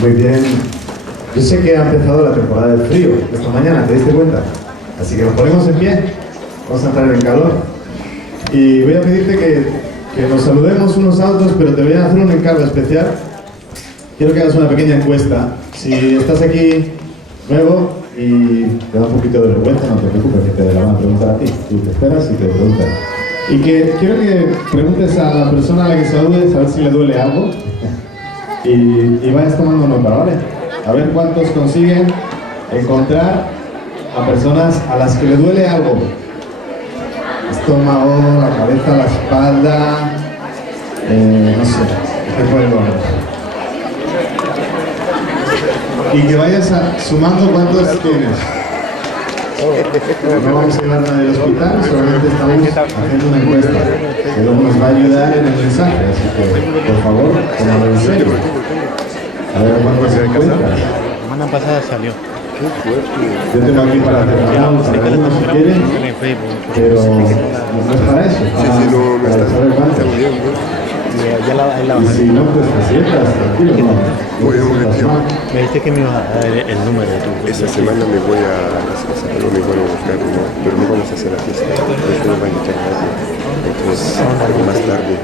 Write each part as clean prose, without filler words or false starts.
Muy bien. Yo sé que ha empezado la temporada del frío esta mañana, ¿te diste cuenta? Así que nos ponemos en pie, vamos a entrar en calor. Y voy a pedirte que nos saludemos unos a otros, pero te voy a hacer un encargo especial. Quiero que hagas una pequeña encuesta. Si estás aquí nuevo y te da un poquito de vergüenza, no te preocupes, que te la van a preguntar a ti. Tú te esperas y te preguntan. Y que quiero que preguntes a la persona a la que saludes a ver si le duele algo. Y vayas tomando nota, ¿vale? A ver cuántos consiguen encontrar a personas a las que le duele algo. Estómago, la cabeza, la espalda, no sé, qué puede doler. Y que vayas sumando cuántos tienes. No vamos a llevar a nadie al hospital, solamente estamos haciendo una encuesta que luego nos va a ayudar en el mensaje, así que por favor, tómalo en serio. A ver cuántos se encuentran. La semana pasada salió. Yo tengo aquí para hacer algunos si quieren, pero no es para eso, para saber cuántos. Y si no, pues te sientas, tranquilo, no. Me dijiste que me ibas a dar el número de tu... Esta semana me voy a Salón y voy a buscar uno, pero no vamos a hacer la fiesta. Después va a invitar a alguien. Entonces, algo más tarde.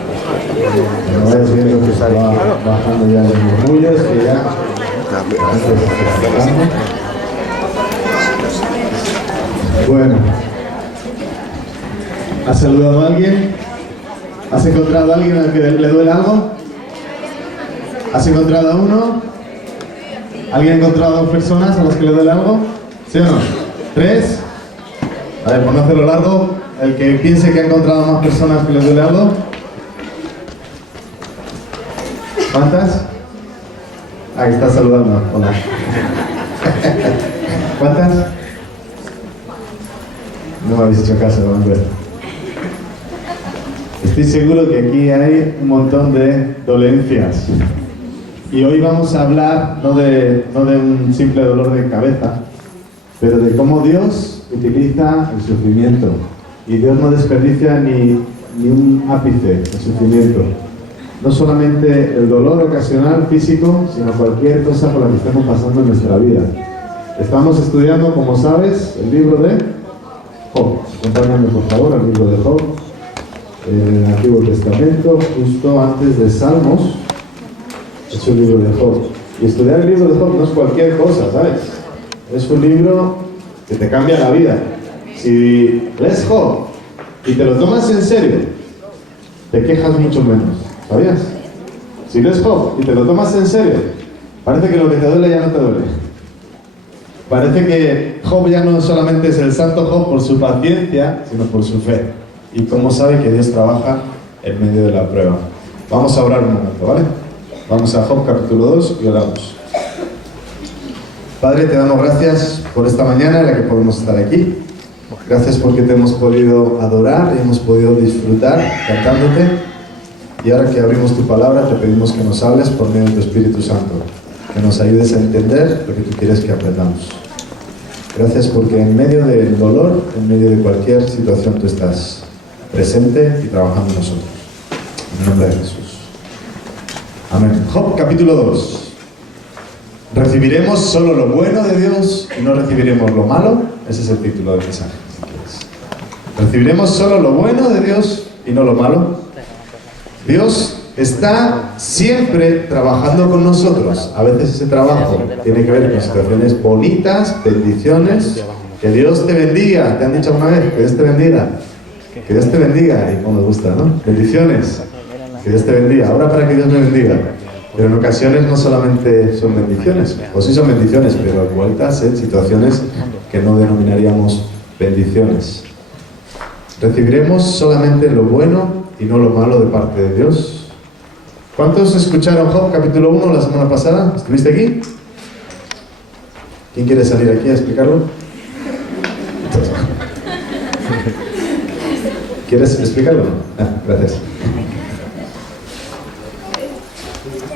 No vayas viendo que se va bajando ya los murmullos, que ya... Bueno. ¿Has saludado a alguien? ¿Has encontrado a alguien al que le duele algo? ¿Has encontrado a uno? ¿Alguien ha encontrado a dos personas a las que le duele algo? ¿Sí o no? ¿Tres? A ver, por no hacerlo largo, el que piense que ha encontrado a más personas que le duele algo. ¿Cuántas? Ahí está saludando. Hola. ¿Cuántas? No me habéis hecho caso, ¿no? Estoy seguro que aquí hay un montón de dolencias. Y hoy vamos a hablar no de un simple dolor de cabeza, pero de cómo Dios utiliza el sufrimiento. Y Dios no desperdicia ni un ápice de sufrimiento. No solamente el dolor ocasional físico, sino cualquier cosa por la que estemos pasando en nuestra vida. Estamos estudiando, como sabes, el libro de Job. Acompáñame por favor al libro de Job, en el Antiguo Testamento, justo antes de Salmos. Es un libro de Job. Y estudiar el libro de Job no es cualquier cosa, ¿sabes? Es un libro que te cambia la vida. Si lees Job y te lo tomas en serio, te quejas mucho menos, ¿sabías? Si lees Job y te lo tomas en serio, parece que lo que te duele ya no te duele. Parece que Job ya no solamente es el santo Job por su paciencia, sino por su fe. Y cómo sabe que Dios trabaja en medio de la prueba. Vamos a orar un momento, ¿vale? Vamos a Job capítulo 2 y oramos. Padre, te damos gracias por esta mañana en la que podemos estar aquí. Gracias porque te hemos podido adorar y hemos podido disfrutar cantándote. Y ahora que abrimos tu palabra, te pedimos que nos hables por medio de tu Espíritu Santo. Que nos ayudes a entender lo que tú quieres que aprendamos. Gracias porque en medio del dolor, en medio de cualquier situación, tú estás presente y trabajando en nosotros. En el nombre de Jesús. Amén. Job capítulo 2. ¿Recibiremos solo lo bueno de Dios y no recibiremos lo malo? Ese es el título del mensaje. ¿Recibiremos solo lo bueno de Dios y no lo malo? Dios está siempre trabajando con nosotros. A veces ese trabajo tiene que ver con situaciones bonitas, bendiciones. Que Dios te bendiga. ¿Te han dicho alguna vez? Que Dios te bendiga. Que Dios te bendiga. Y como me gusta, ¿no? Bendiciones. Que Dios te bendiga. Ahora para que Dios me bendiga. Pero en ocasiones no solamente son bendiciones, o sí son bendiciones, pero envueltas en situaciones que no denominaríamos bendiciones. ¿Recibiremos solamente lo bueno y no lo malo de parte de Dios? ¿Cuántos escucharon Job capítulo 1 la semana pasada? ¿Estuviste aquí? ¿Quién quiere salir aquí a explicarlo? ¿Quieres explicarlo? Gracias.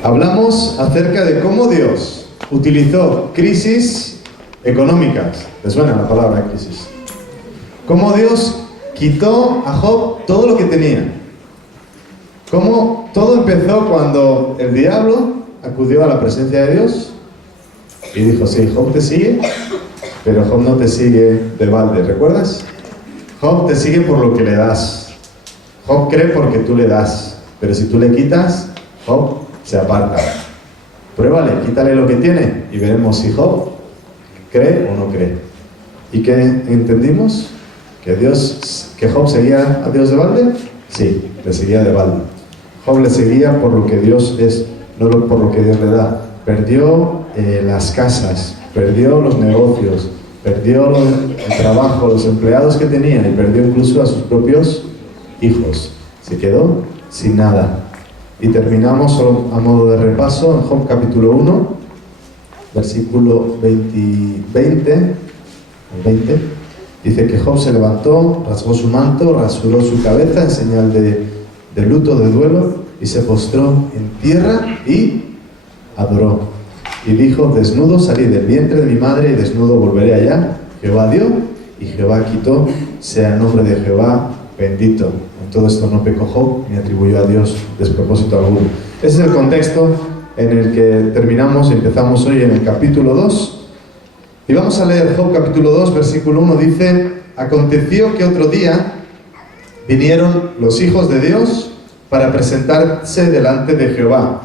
Hablamos acerca de cómo Dios utilizó crisis económicas. ¿Te suena la palabra crisis? Cómo Dios quitó a Job todo lo que tenía. Cómo todo empezó cuando el diablo acudió a la presencia de Dios y dijo, sí, Job te sigue, pero Job no te sigue de balde, ¿recuerdas? Job te sigue por lo que le das. Job cree porque tú le das, pero si tú le quitas, Job se aparta. Pruébale, quítale lo que tiene y veremos si Job cree o no cree. ¿Y qué entendimos? ¿Que Job seguía a Dios de balde? Sí, le seguía de balde. Job le seguía por lo que Dios es, no por lo que Dios le da. Perdió las casas, perdió los negocios, perdió el trabajo, los empleados que tenía y perdió incluso a sus propios hijos. Se quedó sin nada. Y terminamos solo a modo de repaso en Job capítulo 1, versículo 20. Dice que Job se levantó, rasgó su manto, rasuró su cabeza en señal de luto, de duelo, y se postró en tierra y adoró. Y dijo, desnudo salí del vientre de mi madre y desnudo volveré allá. Jehová dio y Jehová quitó, sea el nombre de Jehová bendito. En todo esto no pecó Job ni atribuyó a Dios despropósito alguno. Ese es el contexto en el que terminamos y empezamos hoy en el capítulo 2. Y vamos a leer Job capítulo 2, versículo 1, dice, aconteció que otro día vinieron los hijos de Dios para presentarse delante de Jehová.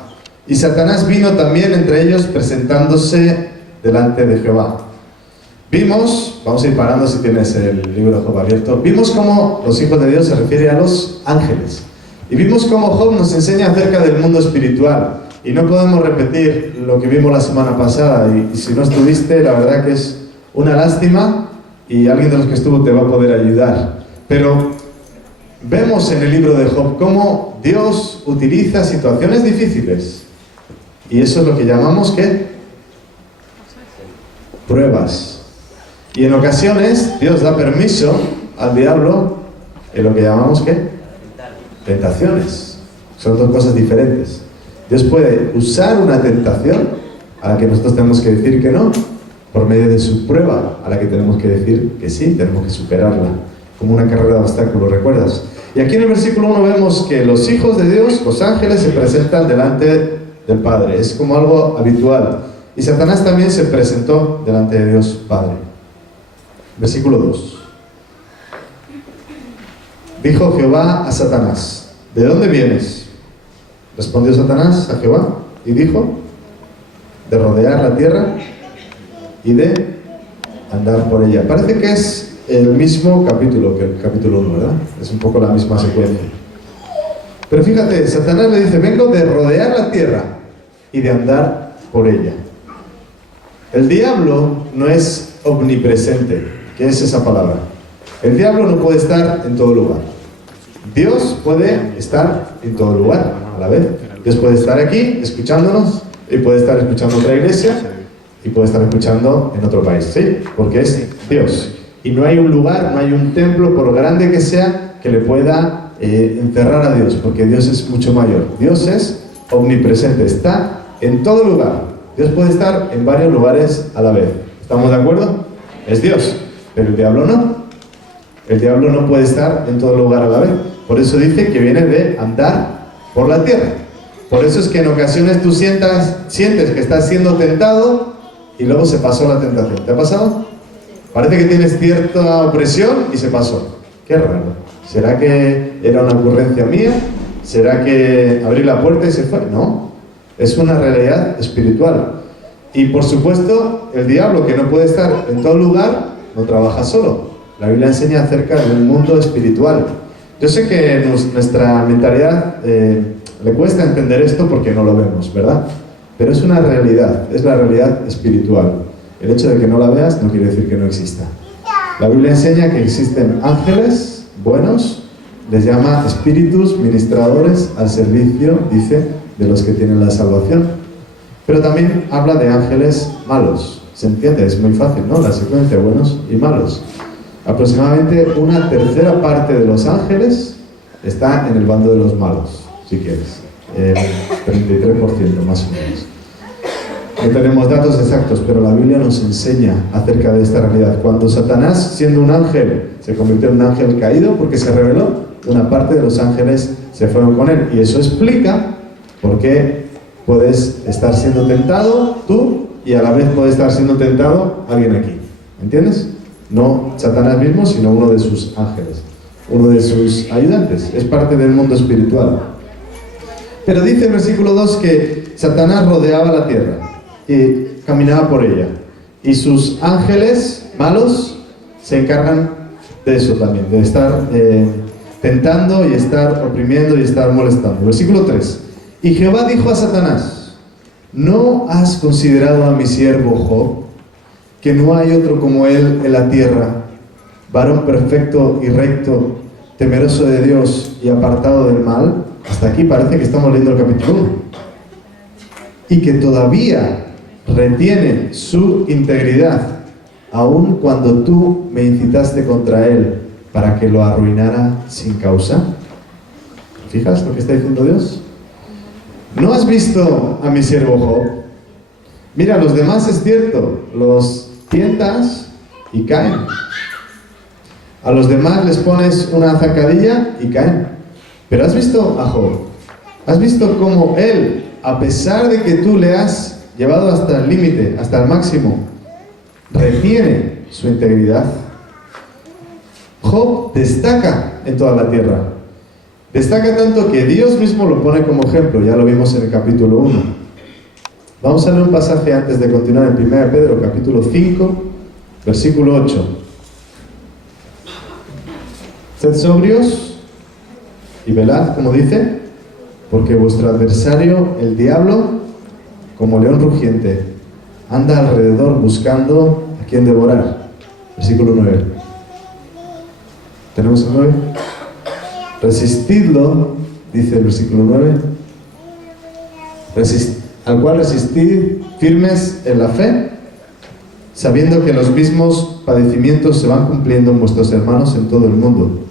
Y Satanás vino también entre ellos presentándose delante de Jehová. Vimos, vamos a ir parando si tienes el libro de Job abierto, vimos cómo los hijos de Dios se refiere a los ángeles. Y vimos cómo Job nos enseña acerca del mundo espiritual. Y no podemos repetir lo que vimos la semana pasada. Y si no estuviste, la verdad que es una lástima y alguien de los que estuvo te va a poder ayudar. Pero vemos en el libro de Job cómo Dios utiliza situaciones difíciles. Y eso es lo que llamamos, ¿qué? Pruebas. Y en ocasiones Dios da permiso al diablo en lo que llamamos, ¿qué? Tentaciones. Son dos cosas diferentes. Dios puede usar una tentación a la que nosotros tenemos que decir que no, por medio de su prueba, a la que tenemos que decir que sí, tenemos que superarla, como una carrera de obstáculos, ¿recuerdas? Y aquí en el versículo 1 vemos que los hijos de Dios, los ángeles, se presentan delante del Padre, es como algo habitual. Y Satanás también se presentó delante de Dios Padre. Versículo 2. Dijo Jehová a Satanás, ¿de dónde vienes? Respondió Satanás a Jehová y dijo, de rodear la tierra y de andar por ella. Parece que es el mismo capítulo que el capítulo 1, ¿verdad? Es un poco la misma secuencia. Pero fíjate, Satanás le dice, vengo de rodear la tierra y de andar por ella. El diablo no es omnipresente. ¿Qué es esa palabra? El diablo no puede estar en todo lugar. Dios puede estar en todo lugar a la vez. Dios puede estar aquí escuchándonos y puede estar escuchando otra iglesia y puede estar escuchando en otro país, ¿sí? Porque es Dios. Y no hay un lugar, no hay un templo, por grande que sea, que le pueda encerrar a Dios, porque Dios es mucho mayor. Dios es omnipresente, está en todo lugar. Dios puede estar en varios lugares a la vez. ¿Estamos de acuerdo? Es Dios, pero el diablo no. El diablo no puede estar en todo lugar a la vez. Por eso dice que viene de andar por la tierra. Por eso es que en ocasiones tú sientes que estás siendo tentado y luego se pasó la tentación. ¿Te ha pasado? Parece que tienes cierta opresión y se pasó. Qué raro. ¿Será que era una ocurrencia mía? ¿Será que abrí la puerta y se fue? No. Es una realidad espiritual. Y por supuesto, el diablo, que no puede estar en todo lugar, no trabaja solo. La Biblia enseña acerca del mundo espiritual. Yo sé que nuestra mentalidad le cuesta entender esto porque no lo vemos, ¿verdad? Pero es una realidad, es la realidad espiritual. El hecho de que no la veas no quiere decir que no exista. La Biblia enseña que existen ángeles buenos, les llama espíritus ministradores al servicio, dice, de los que tienen la salvación. Pero también habla de ángeles malos. ¿Se entiende? Es muy fácil, ¿no? La secuencia, buenos y malos. Aproximadamente una tercera parte de los ángeles está en el bando de los malos, si quieres. El 33% más o menos. No tenemos datos exactos, pero la Biblia nos enseña acerca de esta realidad. Cuando Satanás, siendo un ángel, se convirtió en un ángel caído porque se rebeló, una parte de los ángeles se fueron con él. Y eso explica por qué puedes estar siendo tentado tú y a la vez puede estar siendo tentado alguien aquí. ¿Entiendes? No Satanás mismo, sino uno de sus ángeles, uno de sus ayudantes. Es parte del mundo espiritual. Pero dice el versículo 2 que Satanás rodeaba la tierra y caminaba por ella. Y sus ángeles malos se encargan de eso también, de estar tentando y estar oprimiendo y estar molestando. Versículo 3. Y Jehová dijo a Satanás: ¿no has considerado a mi siervo Job, que no hay otro como él en la tierra, varón perfecto y recto, temeroso de Dios y apartado del mal? Hasta aquí parece que estamos leyendo el capítulo 1. Y que todavía retiene su integridad, aun cuando tú me incitaste contra él para que lo arruinara sin causa. ¿Fijas lo que está diciendo Dios? ¿No has visto a mi siervo Job? Mira, los demás es cierto, los tientas y caen. A los demás les pones una zancadilla y caen. Pero ¿has visto a Job? ¿Has visto cómo él, a pesar de que tú le has llevado hasta el límite, hasta el máximo, retiene su integridad? Job destaca en toda la tierra. Destaca tanto que Dios mismo lo pone como ejemplo. Ya lo vimos en el capítulo 1. Vamos a leer un pasaje antes de continuar en 1 Pedro, capítulo 5, versículo 8. Sed sobrios y velad, como dice, porque vuestro adversario, el diablo, como león rugiente, anda alrededor buscando a quien devorar. Versículo 9. ¿Tenemos el 9? Resistidlo, dice el versículo 9, al cual resistid firmes en la fe, sabiendo que los mismos padecimientos se van cumpliendo en vuestros hermanos en todo el mundo.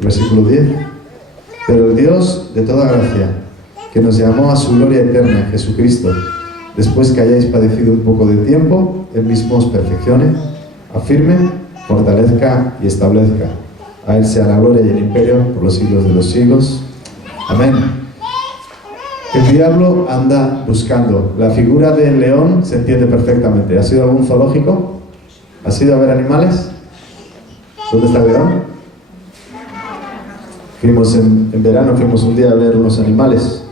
Versículo 10. Pero el Dios de toda gracia, que nos llamó a su gloria eterna en Jesucristo, después que hayáis padecido un poco de tiempo, Él mismo os perfeccione, afirme, fortalezca y establezca. A Él sea la gloria y el imperio por los siglos de los siglos. Amén. El diablo anda buscando. La figura del león se entiende perfectamente. ¿Has ido a algún zoológico? ¿Has ido a ver animales? ¿Dónde está el león? Fuimos en verano, fuimos un día a ver unos animales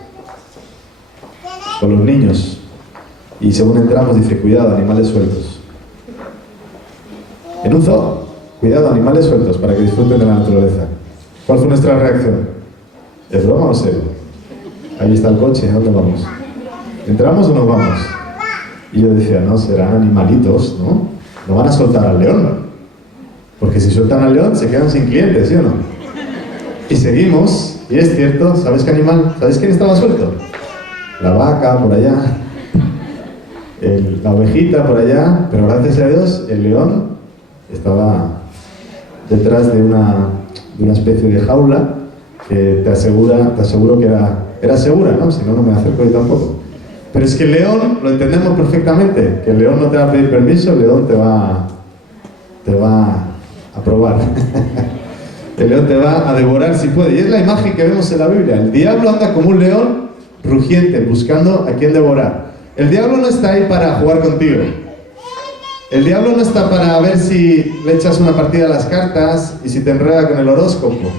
con los niños. Y según entramos dice: cuidado, animales sueltos. En un zoo. Cuidado, animales sueltos, para que disfruten de la naturaleza. ¿Cuál fue nuestra reacción? ¿Es broma o serio? Ahí está el coche, ¿a dónde vamos? ¿Entramos o nos vamos? Y yo decía: no, serán animalitos, ¿no? No van a soltar al león. Porque si sueltan al león, se quedan sin clientes, ¿sí o no? Y seguimos, y es cierto, ¿sabes qué animal? ¿Sabes quién estaba suelto? La vaca por allá, la ovejita por allá, pero gracias a Dios, el león estaba detrás de una especie de jaula que te aseguro que era segura, ¿no? Si no, no me acerco yo tampoco. Pero es que el león, lo entendemos perfectamente, que el león no te va a pedir permiso, el león te va a probar. El león te va a devorar si puede. Y es la imagen que vemos en la Biblia. El diablo anda como un león rugiente, buscando a quien devorar. El diablo no está ahí para jugar contigo. El diablo no está para ver si le echas una partida a las cartas y si te enreda con el horóscopo.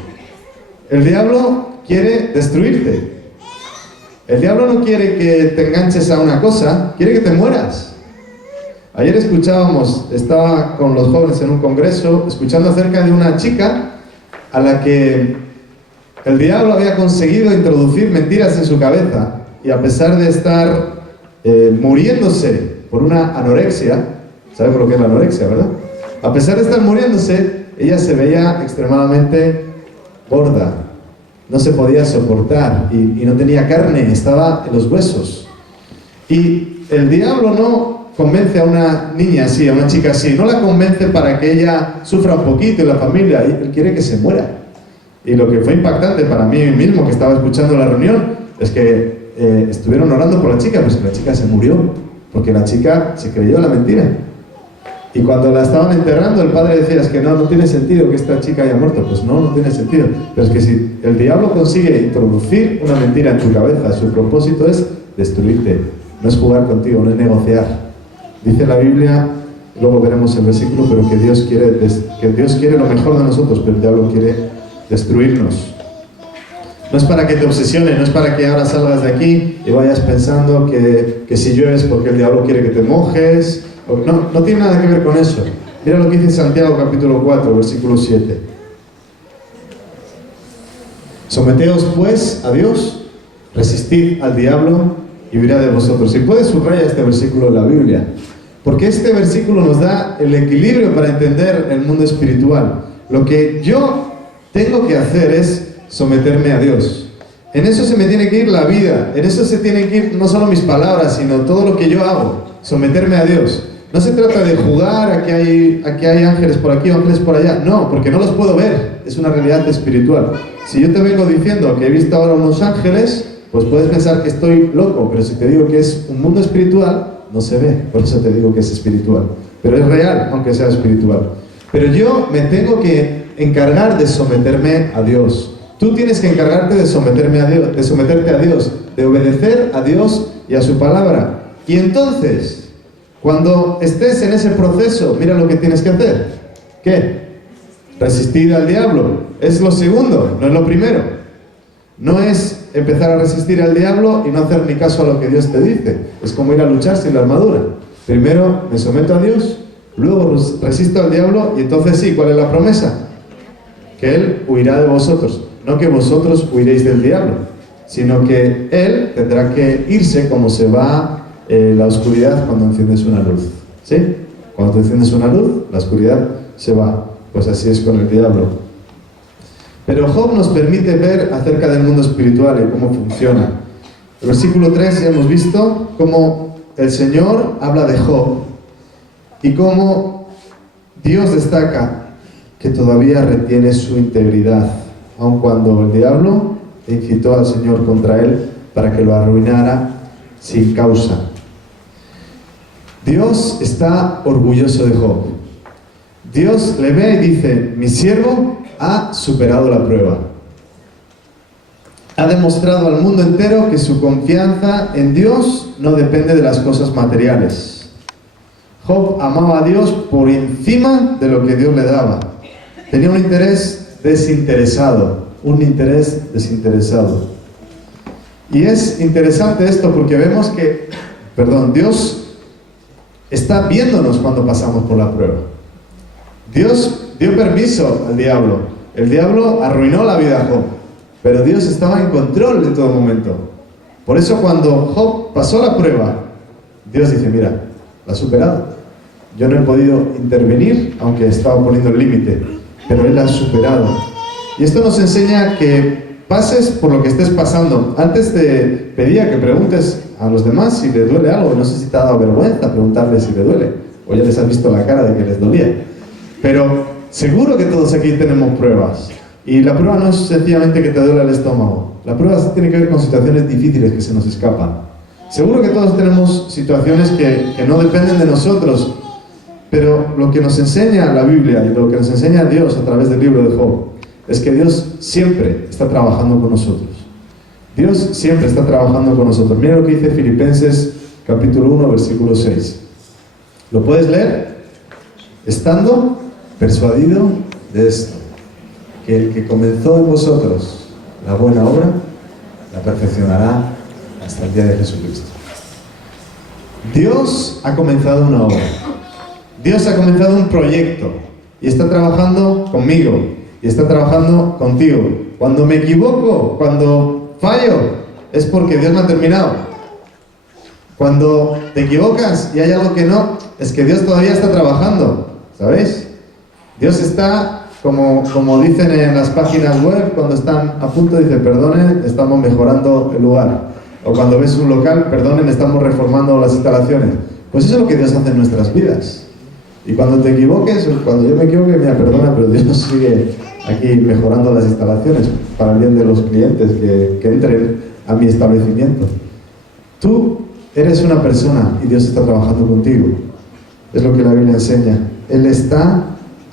El diablo quiere destruirte. El diablo no quiere que te enganches a una cosa, quiere que te mueras. Ayer estaba con los jóvenes en un congreso, escuchando acerca de una chica a la que el diablo había conseguido introducir mentiras en su cabeza, y a pesar de estar muriéndose por una anorexia, ¿sabes lo que es la anorexia, verdad? A pesar de estar muriéndose, ella se veía extremadamente gorda, no se podía soportar y no tenía carne, estaba en los huesos. Y el diablo no convence a una niña así, a una chica así, no la convence para que ella sufra un poquito y la familia, él quiere que se muera. Y lo que fue impactante para mí mismo, que estaba escuchando la reunión, es que estuvieron orando por la chica, pues la chica se murió, porque la chica se creyó la mentira. Y cuando la estaban enterrando, el padre decía, es que no tiene sentido que esta chica haya muerto. Pues no tiene sentido. Pero es que si el diablo consigue introducir una mentira en tu cabeza, su propósito es destruirte. No es jugar contigo, no es negociar. Dice la Biblia, luego veremos el versículo, pero que Dios quiere lo mejor de nosotros, pero el diablo quiere destruirnos. No es para que te obsesiones, no es para que ahora salgas de aquí y vayas pensando que si llueves porque el diablo quiere que te mojes. No tiene nada que ver con eso. Mira lo que dice Santiago capítulo 4, versículo 7. Someteos pues a Dios, resistid al diablo y huirá de vosotros. Si puedes, subraya este versículo de la Biblia, porque este versículo nos da el equilibrio para entender el mundo espiritual. Lo que yo tengo que hacer es someterme a Dios. En eso se me tiene que ir la vida, en eso se tienen que ir no solo mis palabras, sino todo lo que yo hago, someterme a Dios. No se trata de jugar a que hay ángeles por aquí, ángeles por allá. No, porque no los puedo ver. Es una realidad espiritual. Si yo te vengo diciendo que he visto ahora unos ángeles, pues puedes pensar que estoy loco. Pero si te digo que es un mundo espiritual, no se ve. Por eso te digo que es espiritual. Pero es real, aunque sea espiritual. Pero yo me tengo que encargar de someterme a Dios. Tú tienes que encargarte de someterte a Dios, de obedecer a Dios y a su palabra. Y entonces, cuando estés en ese proceso, mira lo que tienes que hacer. ¿Qué? Resistir al diablo. Es lo segundo, no es lo primero. No es empezar a resistir al diablo y no hacer ni caso a lo que Dios te dice. Es como ir a luchar sin la armadura. Primero me someto a Dios, luego resisto al diablo y entonces sí, ¿cuál es la promesa? Que Él huirá de vosotros. No que vosotros huiréis del diablo, sino que Él tendrá que irse como se va la oscuridad cuando enciendes una luz. ¿Sí? Cuando te enciendes una luz, la oscuridad se va. Pues así es con el diablo. Pero Job nos permite ver acerca del mundo espiritual y cómo funciona. El versículo 3 ya hemos visto cómo el Señor habla de Job y cómo Dios destaca que todavía retiene su integridad, aun cuando el diablo incitó al Señor contra él para que lo arruinara sin causa. Dios está orgulloso de Job. Dios le ve y dice, mi siervo ha superado la prueba. Ha demostrado al mundo entero que su confianza en Dios no depende de las cosas materiales. Job amaba a Dios por encima de lo que Dios le daba. Tenía un interés desinteresado. Y es interesante esto porque vemos que, Dios está viéndonos cuando pasamos por la prueba. Dios dio permiso al diablo. El diablo arruinó la vida de Job, pero Dios estaba en control en todo momento. Por eso cuando Job pasó la prueba, Dios dice, mira, la ha superado. Yo no he podido intervenir, aunque estaba poniendo el límite, pero Él la ha superado. Y esto nos enseña que pases por lo que estés pasando. Antes te pedía que preguntes a los demás si les duele algo. No sé si te ha dado vergüenza preguntarles si les duele, o ya les has visto la cara de que les dolía. Pero seguro que todos aquí tenemos pruebas. Y la prueba no es sencillamente que te duele el estómago. La prueba tiene que ver con situaciones difíciles que se nos escapan. Seguro que todos tenemos situaciones que no dependen de nosotros. Pero lo que nos enseña la Biblia y lo que nos enseña Dios a través del libro de Job es que Dios siempre está trabajando con nosotros. Dios siempre está trabajando con nosotros. Mira lo que dice Filipenses capítulo 1, versículo 6. ¿Lo puedes leer? Estando persuadido de esto, que el que comenzó en vosotros la buena obra, la perfeccionará hasta el día de Jesucristo. Dios ha comenzado una obra. Dios ha comenzado un proyecto y está trabajando conmigo y está trabajando contigo. Cuando me equivoco, cuando fallo, es porque Dios me ha terminado. Cuando te equivocas y hay algo que no, es que Dios todavía está trabajando, ¿sabéis? Dios está, como dicen en las páginas web, cuando están a punto, dice, perdonen, estamos mejorando el lugar. O cuando ves un local, perdonen, estamos reformando las instalaciones. Pues eso es lo que Dios hace en nuestras vidas. Y cuando te equivoques, cuando yo me equivoque, mira, perdona, pero Dios sigue aquí mejorando las instalaciones para el bien de los clientes que entren a mi establecimiento. Tú eres una persona y Dios está trabajando contigo. Es lo que la Biblia enseña. Él está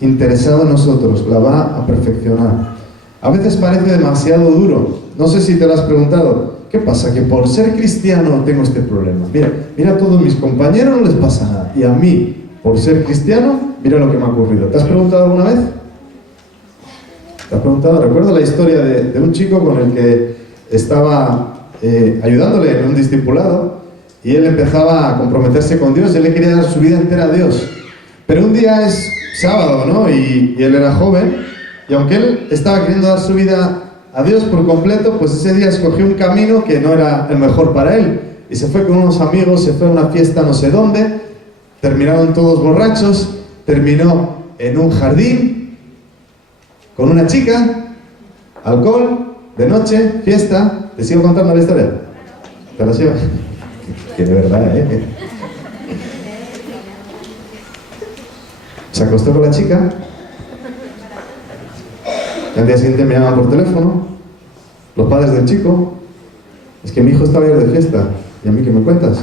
interesado en nosotros, la va a perfeccionar. A veces parece demasiado duro. No sé si te lo has preguntado. ¿Qué pasa? Que por ser cristiano tengo este problema. Mira a todos mis compañeros no les pasa nada. Y a mí, por ser cristiano, mira lo que me ha ocurrido. ¿Te has preguntado alguna vez? ¿Te has preguntado? Recuerdo la historia de un chico con el que estaba ayudándole en un discipulado y él empezaba a comprometerse con Dios y él le quería dar su vida entera a Dios. Pero un día es sábado, ¿no? Y él era joven y aunque él estaba queriendo dar su vida a Dios por completo, pues ese día escogió un camino que no era el mejor para él. Y se fue con unos amigos, se fue a una fiesta no sé dónde, terminaron todos borrachos, terminó en un jardín con una chica, alcohol, de noche, fiesta. ¿Te sigo contando la historia? ¿Te la sigo? Que de verdad, Se acostó con la chica. Y al día siguiente me llaman por teléfono los padres del chico. Es que mi hijo estaba ayer de fiesta. ¿Y a mí qué me cuentas?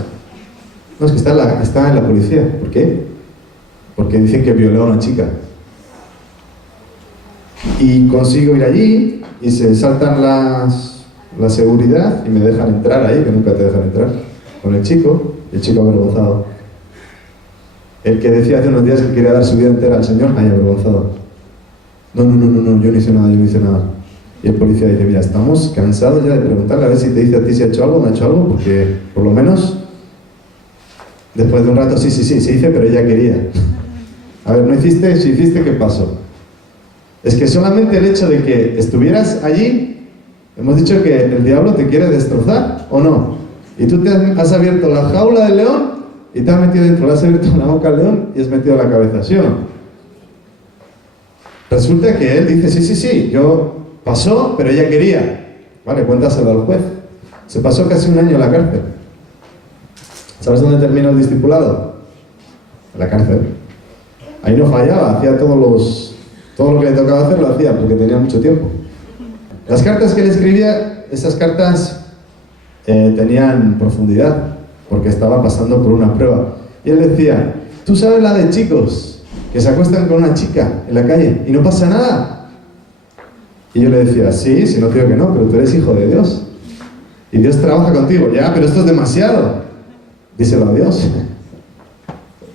No, es que está en la policía. ¿Por qué? Porque dicen que violó a una chica. Y consigo ir allí y se saltan la seguridad y me dejan entrar ahí, que nunca te dejan entrar, con el chico avergonzado. El que decía hace unos días que quería dar su vida entera al Señor, ahí avergonzado. No, yo no hice nada. Y el policía dice, mira, estamos cansados ya de preguntarle a ver si te dice a ti si ha hecho algo o no ha hecho algo, porque por lo menos después de un rato, sí, se dice, pero ella quería. A ver, ¿no hiciste? Si hiciste, ¿qué pasó? Es que solamente el hecho de que estuvieras allí, hemos dicho que el diablo te quiere destrozar, ¿o no? Y tú te has abierto la jaula del león y te has metido dentro, le has abierto la boca al león y has metido la cabeza, ¿sí o no? Resulta que él dice, sí, yo pasó, pero ella quería. Vale, cuéntaselo al juez. Se pasó casi un año en la cárcel. ¿Sabes dónde terminó el discipulado? En la cárcel. Ahí no fallaba, hacía todo lo que le tocaba hacer, lo hacía, porque tenía mucho tiempo. Las cartas que él escribía, esas cartas tenían profundidad, porque estaba pasando por una prueba. Y él decía, ¿tú sabes la de chicos que se acuestan con una chica en la calle y no pasa nada? Y yo le decía, sí, si no digo que no, pero tú eres hijo de Dios. Y Dios trabaja contigo. Ya, pero esto es demasiado. Díselo a Dios.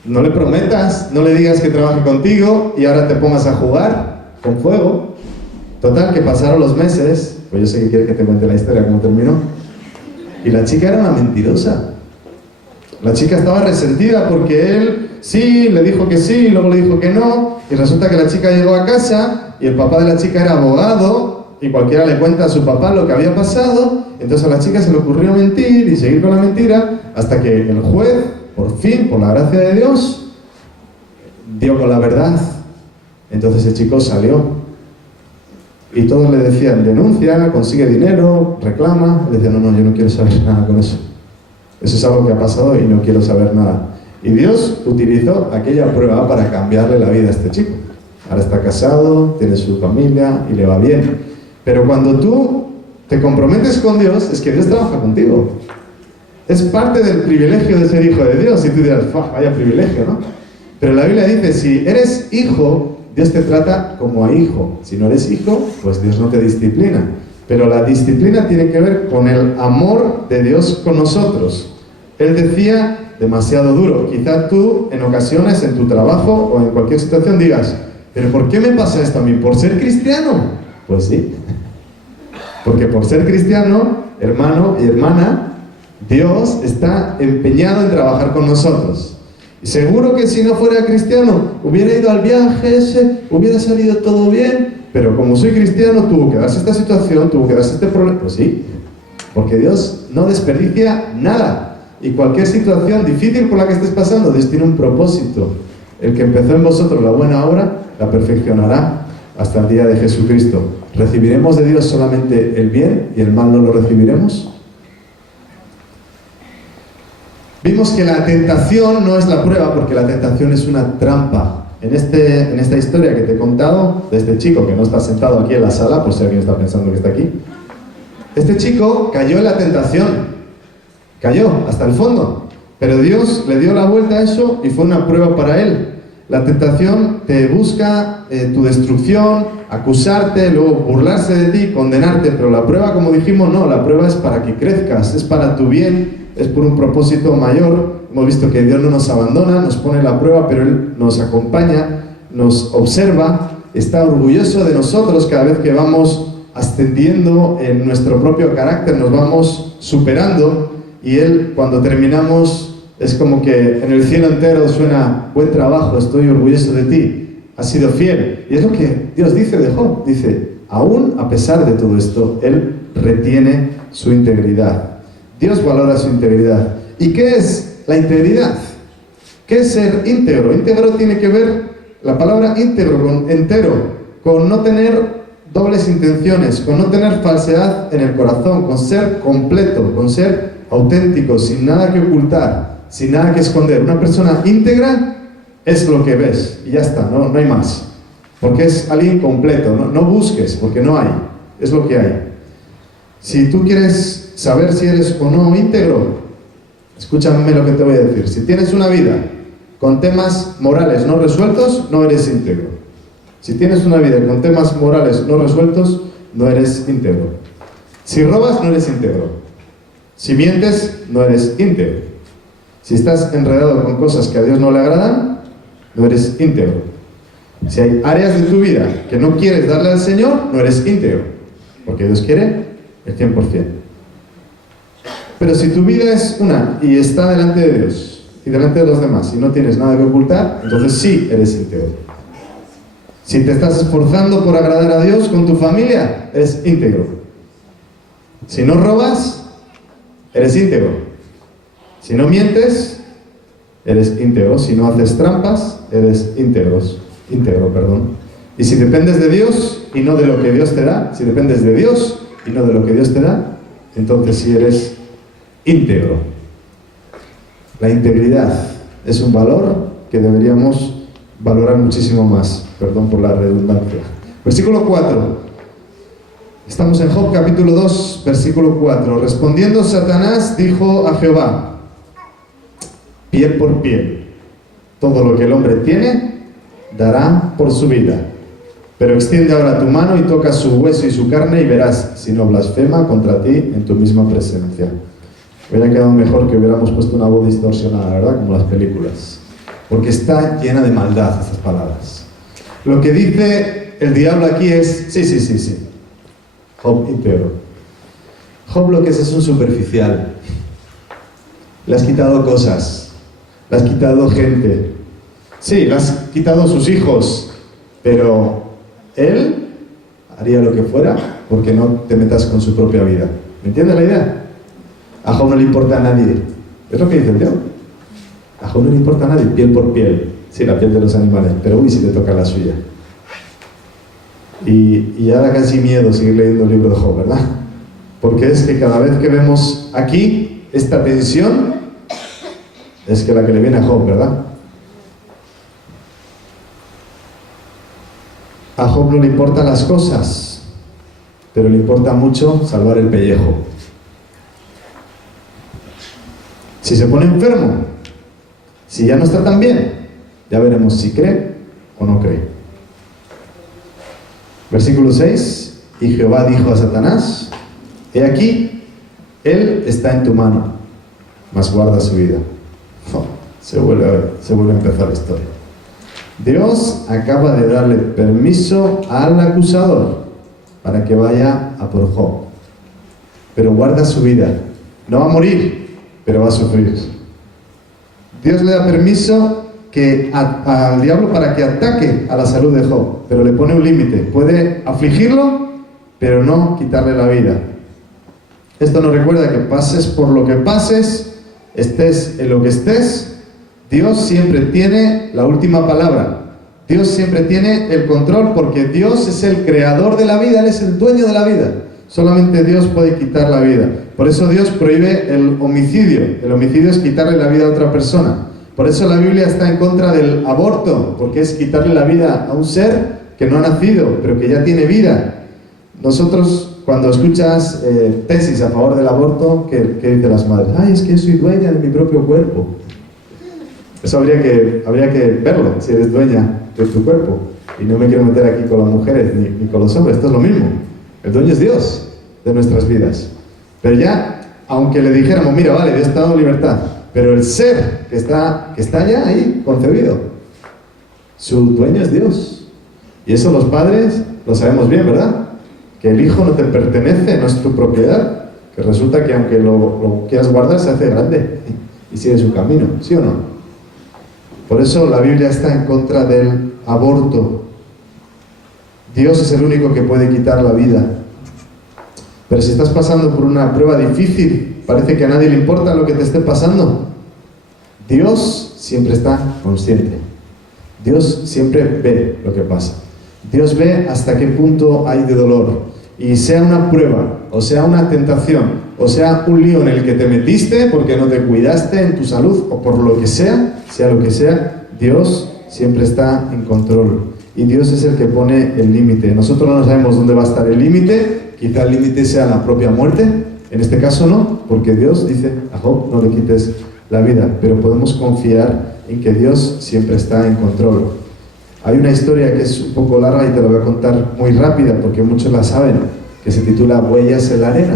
No le prometas, no le digas que trabaje contigo y ahora te pongas a jugar con fuego. Total, que pasaron los meses, pues yo sé que quieres que te cuente la historia, cómo terminó. Y la chica era una mentirosa. La chica estaba resentida porque él sí, le dijo que sí, y luego le dijo que no. Y resulta que la chica llegó a casa y el papá de la chica era abogado y cualquiera le cuenta a su papá lo que había pasado. Entonces a la chica se le ocurrió mentir y seguir con la mentira hasta que el juez, por fin, por la gracia de Dios, dio con la verdad. Entonces el chico salió. Y todos le decían, denuncia, consigue dinero, reclama. Él decía, no, yo no quiero saber nada con eso. Eso es algo que ha pasado y no quiero saber nada. Y Dios utilizó aquella prueba para cambiarle la vida a este chico. Ahora está casado, tiene su familia y le va bien. Pero cuando tú te comprometes con Dios, es que Dios trabaja contigo. Es parte del privilegio de ser hijo de Dios. Y tú dirás, vaya privilegio, ¿no? Pero la Biblia dice, si eres hijo, Dios te trata como a hijo. Si no eres hijo, pues Dios no te disciplina. Pero la disciplina tiene que ver con el amor de Dios con nosotros. Él decía, demasiado duro. Quizás tú, en ocasiones, en tu trabajo o en cualquier situación digas, ¿pero por qué me pasa esto a mí? ¿Por ser cristiano? Pues sí. Porque por ser cristiano, hermano y hermana, Dios está empeñado en trabajar con nosotros. Y seguro que si no fuera cristiano, hubiera ido al viaje ese, hubiera salido todo bien, pero como soy cristiano, tuvo que darse esta situación, tuvo que darse este problema. Pues sí, porque Dios no desperdicia nada. Y cualquier situación difícil por la que estés pasando, Dios tiene un propósito. El que empezó en vosotros la buena obra, la perfeccionará hasta el día de Jesucristo. ¿Recibiremos de Dios solamente el bien y el mal no lo recibiremos? Vimos que la tentación no es la prueba, porque la tentación es una trampa. En esta historia que te he contado, de este chico que no está sentado aquí en la sala, por si alguien está pensando que está aquí, este chico cayó en la tentación, cayó hasta el fondo, Pero Dios le dio la vuelta a eso y fue una prueba para él. La tentación te busca tu destrucción, acusarte, luego burlarse de ti, condenarte, pero la prueba, como dijimos, no, la prueba es para que crezcas, es para tu bien, es por un propósito mayor. Hemos visto que Dios no nos abandona, nos pone la prueba, pero Él nos acompaña, nos observa, está orgulloso de nosotros cada vez que vamos ascendiendo en nuestro propio carácter, nos vamos superando, y Él, cuando terminamos, es como que en el cielo entero suena: buen trabajo, estoy orgulloso de ti, has sido fiel. Y es lo que Dios dice de Job, dice: aún a pesar de todo esto, Él retiene su integridad. Dios valora su integridad. ¿Y qué es la integridad? ¿Qué es ser íntegro? Íntegro tiene que ver, la palabra íntegro, con entero, con no tener dobles intenciones, con no tener falsedad en el corazón, con ser completo, con ser auténtico, sin nada que ocultar, sin nada que esconder. Una persona íntegra es lo que ves y ya está, no hay más, porque es alguien completo. No busques, porque no hay, es lo que hay. Si tú quieres saber si eres o no íntegro, escúchame lo que te voy a decir. Si tienes una vida con temas morales no resueltos, no eres íntegro. Si tienes una vida con temas morales no resueltos, no eres íntegro. Si robas, no eres íntegro. Si mientes, no eres íntegro. Si estás enredado con cosas que a Dios no le agradan, no eres íntegro. Si hay áreas de tu vida que no quieres darle al Señor, no eres íntegro, porque Dios quiere el 100%. Pero si tu vida es una y está delante de Dios y delante de los demás y no tienes nada que ocultar, entonces sí eres íntegro. Si te estás esforzando por agradar a Dios con tu familia, eres íntegro. Si no robas, eres íntegro. Si no mientes, eres íntegro. Si no haces trampas, eres íntegro. Y si dependes de Dios y no de lo que Dios te da, si dependes de Dios y no de lo que Dios te da, entonces sí eres íntegro. La integridad es un valor que deberíamos valorar muchísimo más. Perdón por la redundancia. Versículo 4. Estamos en Job capítulo 2, versículo 4. Respondiendo Satanás dijo a Jehová: piel por piel, todo lo que el hombre tiene dará por su vida. Pero extiende ahora tu mano y toca su hueso y su carne, y verás si no blasfema contra ti en tu misma presencia. Hubiera quedado mejor que hubiéramos puesto una voz distorsionada, ¿verdad? Como las películas. Porque está llena de maldad estas palabras. Lo que dice el diablo aquí es: sí. Job íntegro. Job lo que es un superficial. Le has quitado cosas, le has quitado gente. Sí, le has quitado sus hijos, pero él haría lo que fuera porque no te metas con su propia vida. ¿Me entiendes la idea? A Job no le importa a nadie. Es lo que dice el diablo. A Job no le importa a nadie, piel por piel. Sí, la piel de los animales, pero uy, si te toca la suya. Y ya da casi miedo seguir leyendo el libro de Job, ¿verdad? Porque es que cada vez que vemos aquí esta tensión, es que la que le viene a Job, ¿verdad? A Job no le importan las cosas, pero le importa mucho salvar el pellejo. Si se pone enfermo, si ya no está tan bien, ya veremos si cree o no cree. Versículo 6. Y Jehová dijo a Satanás: he aquí, él está en tu mano, mas guarda su vida. Se vuelve a empezar la historia. Dios acaba de darle permiso al acusador para que vaya a por Job, pero guarda su vida. No va a morir, pero va a sufrir. Dios le da permiso al diablo para que ataque a la salud de Job, pero le pone un límite. Puede afligirlo, pero no quitarle la vida. Esto nos recuerda que pases por lo que pases, estés en lo que estés, Dios siempre tiene la última palabra. Dios siempre tiene el control, porque Dios es el creador de la vida, Él es el dueño de la vida. Solamente Dios puede quitar la vida. Por eso Dios prohíbe el homicidio. El homicidio es quitarle la vida a otra persona. Por eso la Biblia está en contra del aborto, porque es quitarle la vida a un ser que no ha nacido, pero que ya tiene vida. Nosotros, cuando escuchas tesis a favor del aborto, ¿qué dicen las madres? Ay, es que soy dueña de mi propio cuerpo. Eso habría que verlo, si eres dueña de tu cuerpo. Y no me quiero meter aquí con las mujeres ni con los hombres, esto es lo mismo. El dueño es Dios de nuestras vidas. Pero ya, aunque le dijéramos, mira, vale, Dios te ha dado libertad, pero el ser que está ya ahí, concebido, su dueño es Dios. Y eso los padres lo sabemos bien, ¿verdad? Que el hijo no te pertenece, no es tu propiedad, que resulta que aunque lo quieras guardar, se hace grande y sigue su camino, ¿sí o no? Por eso la Biblia está en contra del aborto. Dios es el único que puede quitar la vida. Pero si estás pasando por una prueba difícil, parece que a nadie le importa lo que te esté pasando, Dios siempre está consciente. Dios siempre ve lo que pasa. Dios ve hasta qué punto hay de dolor. Y sea una prueba, o sea una tentación, o sea un lío en el que te metiste porque no te cuidaste en tu salud, o por lo que sea lo que sea, Dios siempre está en control. Y Dios es el que pone el límite. Nosotros no sabemos dónde va a estar el límite. Quizá el límite sea la propia muerte. En este caso no, porque Dios dice a Job, no le quites la vida. Pero podemos confiar en que Dios siempre está en control. Hay una historia que es un poco larga y te la voy a contar muy rápida porque muchos la saben, que se titula Huellas en la arena.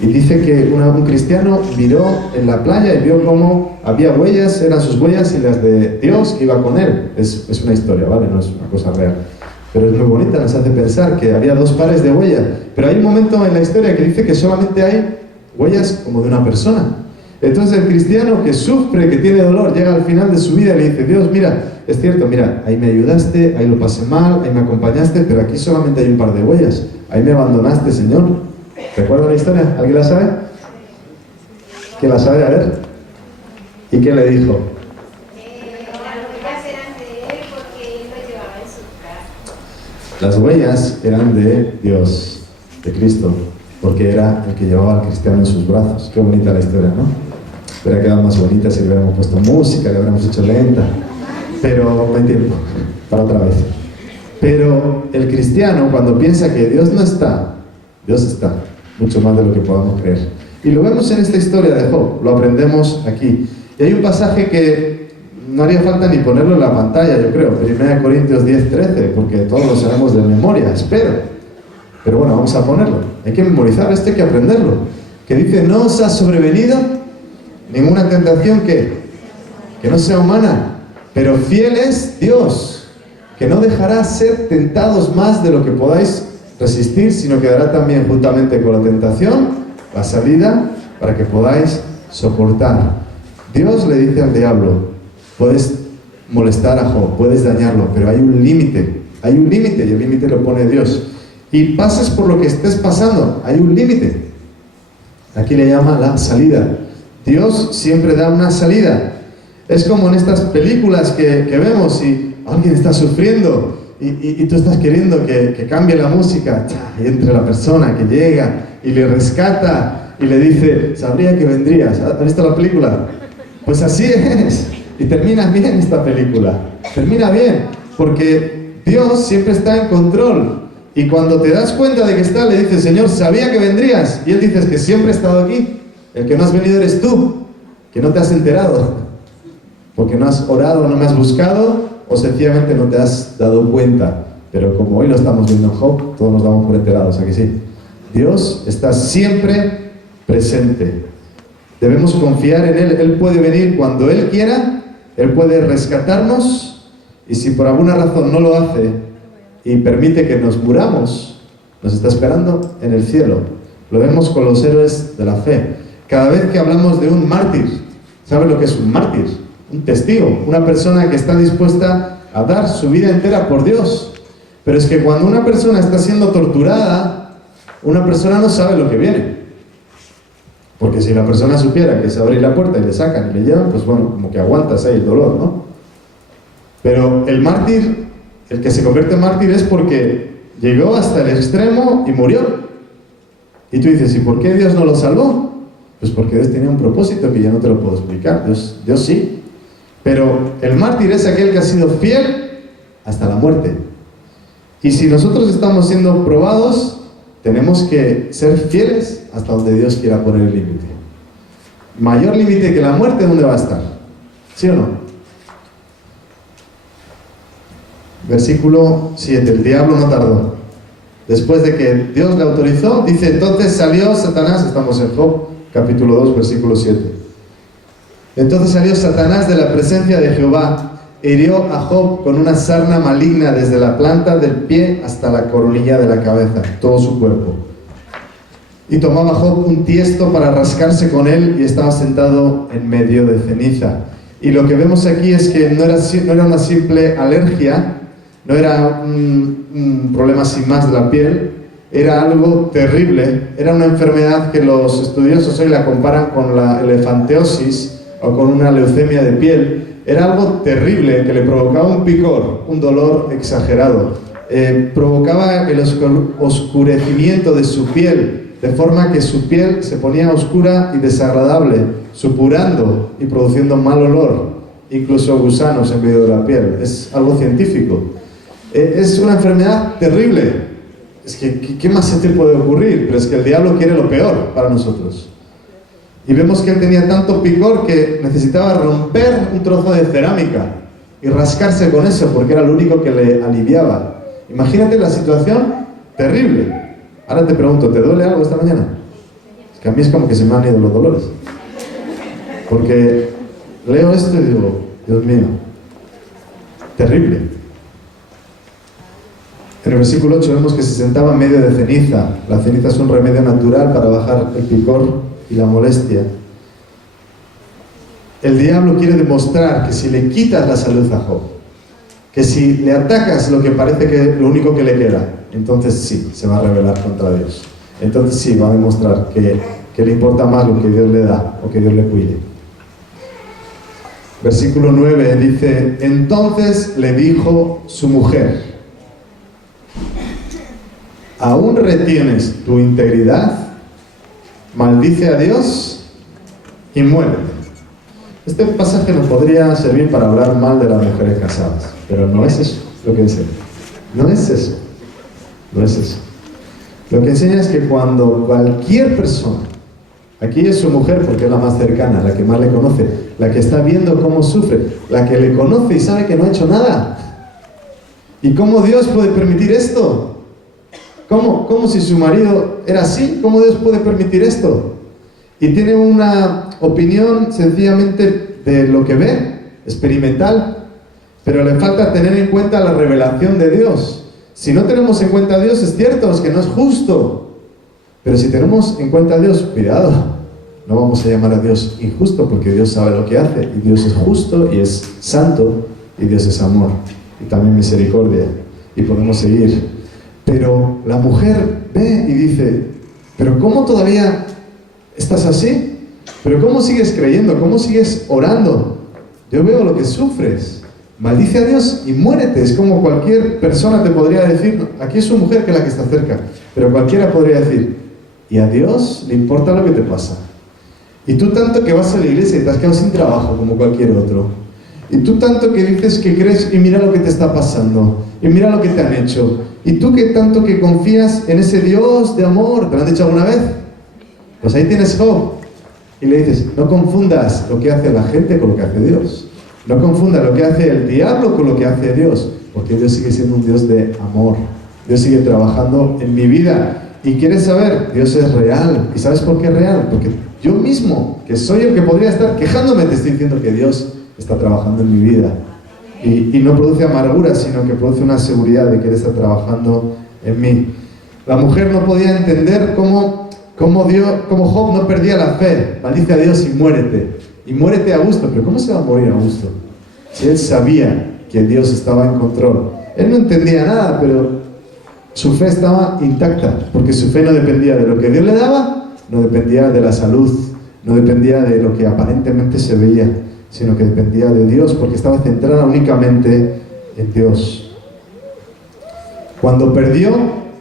Y dice que un cristiano miró en la playa y vio cómo había huellas, eran sus huellas y las de Dios que iba con él. Es una historia, ¿vale? No es una cosa real. Pero es muy bonita, nos hace pensar que había dos pares de huellas. Pero hay un momento en la historia que dice que solamente hay huellas como de una persona. Entonces el cristiano que sufre, que tiene dolor, llega al final de su vida y le dice, Dios, mira, es cierto, mira, ahí me ayudaste, ahí lo pasé mal, ahí me acompañaste, pero aquí solamente hay un par de huellas. Ahí me abandonaste, Señor. ¿Recuerda la historia? ¿Alguien la sabe? ¿Quién la sabe? A ver. ¿Y qué le dijo? Las huellas eran de Dios, de Cristo, porque era el que llevaba al cristiano en sus brazos. Qué bonita la historia, ¿no? Hubiera quedado más bonita si le hubiéramos puesto música, le hubiéramos hecho lenta, pero no hay tiempo para otra vez. Pero el cristiano, cuando piensa que Dios no está, Dios está, mucho más de lo que podamos creer. Y lo vemos en esta historia de Job, lo aprendemos aquí. Y hay un pasaje que no haría falta ni ponerlo en la pantalla, yo creo, 1 Corintios 10:13, porque todos lo sabemos de memoria, espero. Pero bueno, vamos a ponerlo. Hay que memorizar esto, hay que aprenderlo. Que dice, no os ha sobrevenido ninguna tentación que no sea humana, pero fiel es Dios, que no dejará ser tentados más de lo que podáis resistir, sino que dará también juntamente con la tentación la salida para que podáis soportar. Dios le dice al diablo, puedes molestar a Job, puedes dañarlo, pero hay un límite y el límite lo pone Dios. Y pases por lo que estés pasando, hay un límite. Aquí le llama la salida. Dios siempre da una salida. Es como en estas películas que vemos y alguien está sufriendo y tú estás queriendo que cambie la música y entre la persona que llega y le rescata y le dice, sabría que vendrías. ¿Has visto la película? Pues así es. Y termina bien esta película. Termina bien, porque Dios siempre está en control. Y cuando te das cuenta de que está, le dices, Señor, sabía que vendrías. Y Él dice que siempre he estado aquí. El que no has venido eres tú, que no te has enterado. Porque no has orado, no me has buscado, o sencillamente no te has dado cuenta. Pero como hoy lo estamos viendo en Job, todos nos damos por enterados, ¿a que sí? Dios está siempre presente. Debemos confiar en Él. Él puede venir cuando Él quiera, Él puede rescatarnos, y si por alguna razón no lo hace y permite que nos muramos, nos está esperando en el cielo. Lo vemos con los héroes de la fe. Cada vez que hablamos de un mártir, ¿sabes lo que es un mártir? Un testigo, una persona que está dispuesta a dar su vida entera por Dios. Pero es que cuando una persona está siendo torturada, una persona no sabe lo que viene. Porque si la persona supiera que se abre la puerta y le sacan y le llevan, pues bueno, como que aguantas ahí el dolor, ¿no? Pero el mártir, el que se convierte en mártir es porque llegó hasta el extremo y murió. Y tú dices, ¿y por qué Dios no lo salvó? Pues porque Dios tenía un propósito que ya no te lo puedo explicar. Dios sí. Pero el mártir es aquel que ha sido fiel hasta la muerte. Y si nosotros estamos siendo probados, tenemos que ser fieles hasta donde Dios quiera poner el límite. Mayor límite que la muerte, ¿dónde va a estar? ¿Sí o no? Versículo 7. El diablo no tardó. Después de que Dios le autorizó, dice, entonces salió Satanás, estamos en Job, capítulo 2, versículo 7. Entonces salió Satanás de la presencia de Jehová, e hirió a Job con una sarna maligna desde la planta del pie hasta la coronilla de la cabeza, todo su cuerpo. Y tomaba Job un tiesto para rascarse con él y estaba sentado en medio de ceniza. Y lo que vemos aquí es que no era una simple alergia, no era un problema sin más de la piel, era algo terrible, era una enfermedad que los estudiosos hoy la comparan con la elefanteosis o con una leucemia de piel. Era algo terrible que le provocaba un picor, un dolor exagerado, provocaba el oscurecimiento de su piel, de forma que su piel se ponía oscura y desagradable, supurando y produciendo mal olor, incluso gusanos en medio de la piel. Es algo científico. Es una enfermedad terrible. Es que, ¿qué más se te puede ocurrir? Pero es que el diablo quiere lo peor para nosotros. Y vemos que él tenía tanto picor que necesitaba romper un trozo de cerámica y rascarse con eso, porque era lo único que le aliviaba. Imagínate la situación terrible. Ahora te pregunto, ¿te duele algo esta mañana? Es que a mí es como que se me han ido los dolores. Porque leo esto y digo, Dios mío, terrible. En el versículo 8 vemos que se sentaba en medio de ceniza. La ceniza es un remedio natural para bajar el picor y la molestia. El diablo quiere demostrar que si le quitas la salud a Job, que si le atacas lo que parece que lo único que le queda, entonces sí, se va a rebelar contra Dios. Entonces sí, va a demostrar que le importa más lo que Dios le da o que Dios le cuide. Versículo 9 dice, entonces le dijo su mujer, ¿aún retienes tu integridad? Maldice a Dios y muérete. Este pasaje nos podría servir para hablar mal de las mujeres casadas, pero no es eso lo que enseña. No es eso. No es eso. Lo que enseña es que cuando cualquier persona, aquí es su mujer porque es la más cercana, la que más le conoce, la que está viendo cómo sufre, la que le conoce y sabe que no ha hecho nada. ¿Y cómo Dios puede permitir esto? ¿Cómo si su marido era así? ¿Cómo Dios puede permitir esto? Y tiene una opinión sencillamente de lo que ve, experimental, pero le falta tener en cuenta la revelación de Dios. Si no tenemos en cuenta a Dios, es cierto, es que no es justo. Pero si tenemos en cuenta a Dios, cuidado, no vamos a llamar a Dios injusto, porque Dios sabe lo que hace, y Dios es justo, y es santo, y Dios es amor, y también misericordia, y podemos seguir. Pero la mujer ve y dice, ¿pero cómo todavía estás así? ¿Pero cómo sigues creyendo? ¿Cómo sigues orando? Yo veo lo que sufres. Maldice a Dios y muérete. Es como cualquier persona te podría decir, aquí es su mujer que es la que está cerca, pero cualquiera podría decir, ¿y a Dios le importa lo que te pasa? Y tú tanto que vas a la iglesia y te has quedado sin trabajo como cualquier otro. Y tú tanto que dices que crees y mira lo que te está pasando. Y mira lo que te han hecho. Y tú que tanto que confías en ese Dios de amor. ¿Te lo han dicho alguna vez? Pues ahí tienes Job. Y le dices, no confundas lo que hace la gente con lo que hace Dios. No confundas lo que hace el diablo con lo que hace Dios. Porque Dios sigue siendo un Dios de amor. Dios sigue trabajando en mi vida. Y quieres saber, Dios es real. ¿Y sabes por qué es real? Porque yo mismo, que soy el que podría estar quejándome, te estoy diciendo que Dios está trabajando en mi vida. Y no produce amargura, sino que produce una seguridad de que Él está trabajando en mí. La mujer no podía entender cómo Job no perdía la fe. Maldice a Dios y muérete. Y muérete a gusto. Pero ¿cómo se va a morir a gusto? Si él sabía que Dios estaba en control. Él no entendía nada, pero su fe estaba intacta. Porque su fe no dependía de lo que Dios le daba, no dependía de la salud, no dependía de lo que aparentemente se veía, sino que dependía de Dios, porque estaba centrada únicamente en Dios. Cuando perdió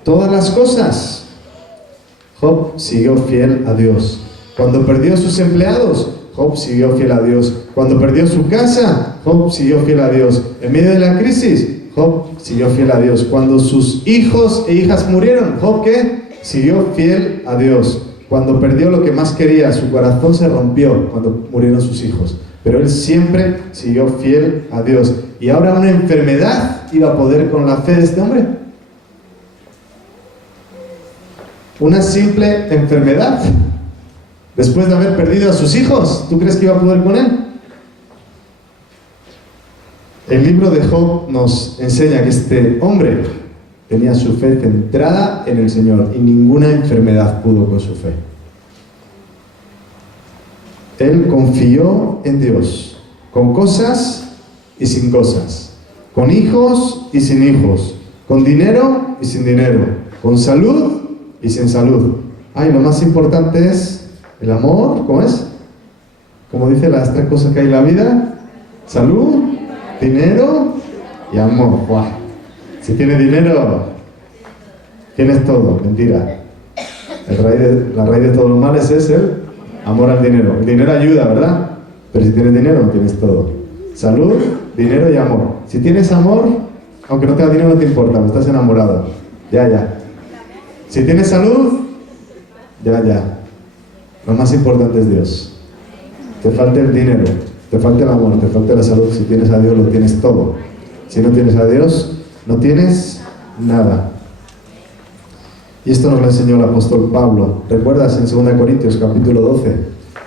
todas las cosas, Job siguió fiel a Dios. Cuando perdió sus empleados, Job siguió fiel a Dios. Cuando perdió su casa, Job siguió fiel a Dios. En medio de la crisis, Job siguió fiel a Dios. Cuando sus hijos e hijas murieron, Job ¿qué? siguió fiel a Dios. Cuando perdió lo que más quería, su corazón se rompió cuando murieron sus hijos. Pero él siempre siguió fiel a Dios. Y ahora una enfermedad iba a poder con la fe de este hombre. Una simple enfermedad. Después de haber perdido a sus hijos, ¿tú crees que iba a poder con él? El libro de Job nos enseña que este hombre tenía su fe centrada en el Señor y ninguna enfermedad pudo con su fe. Él confió en Dios, con cosas y sin cosas, con hijos y sin hijos, con dinero y sin dinero, con salud y sin salud. Ay, lo más importante es el amor, ¿cómo es? Como dice las 3 cosas que hay en la vida: salud, dinero y amor. ¡Buah! Si tienes dinero, tienes todo. Mentira. La raíz de todos los males es el amor al dinero. El dinero ayuda, ¿verdad? Pero si tienes dinero, no tienes todo. Salud, dinero y amor. Si tienes amor, aunque no tengas dinero, no te importa, porque estás enamorado. Ya. Si tienes salud, ya. Lo más importante es Dios. Te falta el dinero, te falta el amor, te falta la salud. Si tienes a Dios, lo tienes todo. Si no tienes a Dios, no tienes nada. Y esto nos lo enseñó el apóstol Pablo. ¿Recuerdas en 2 Corintios capítulo 12?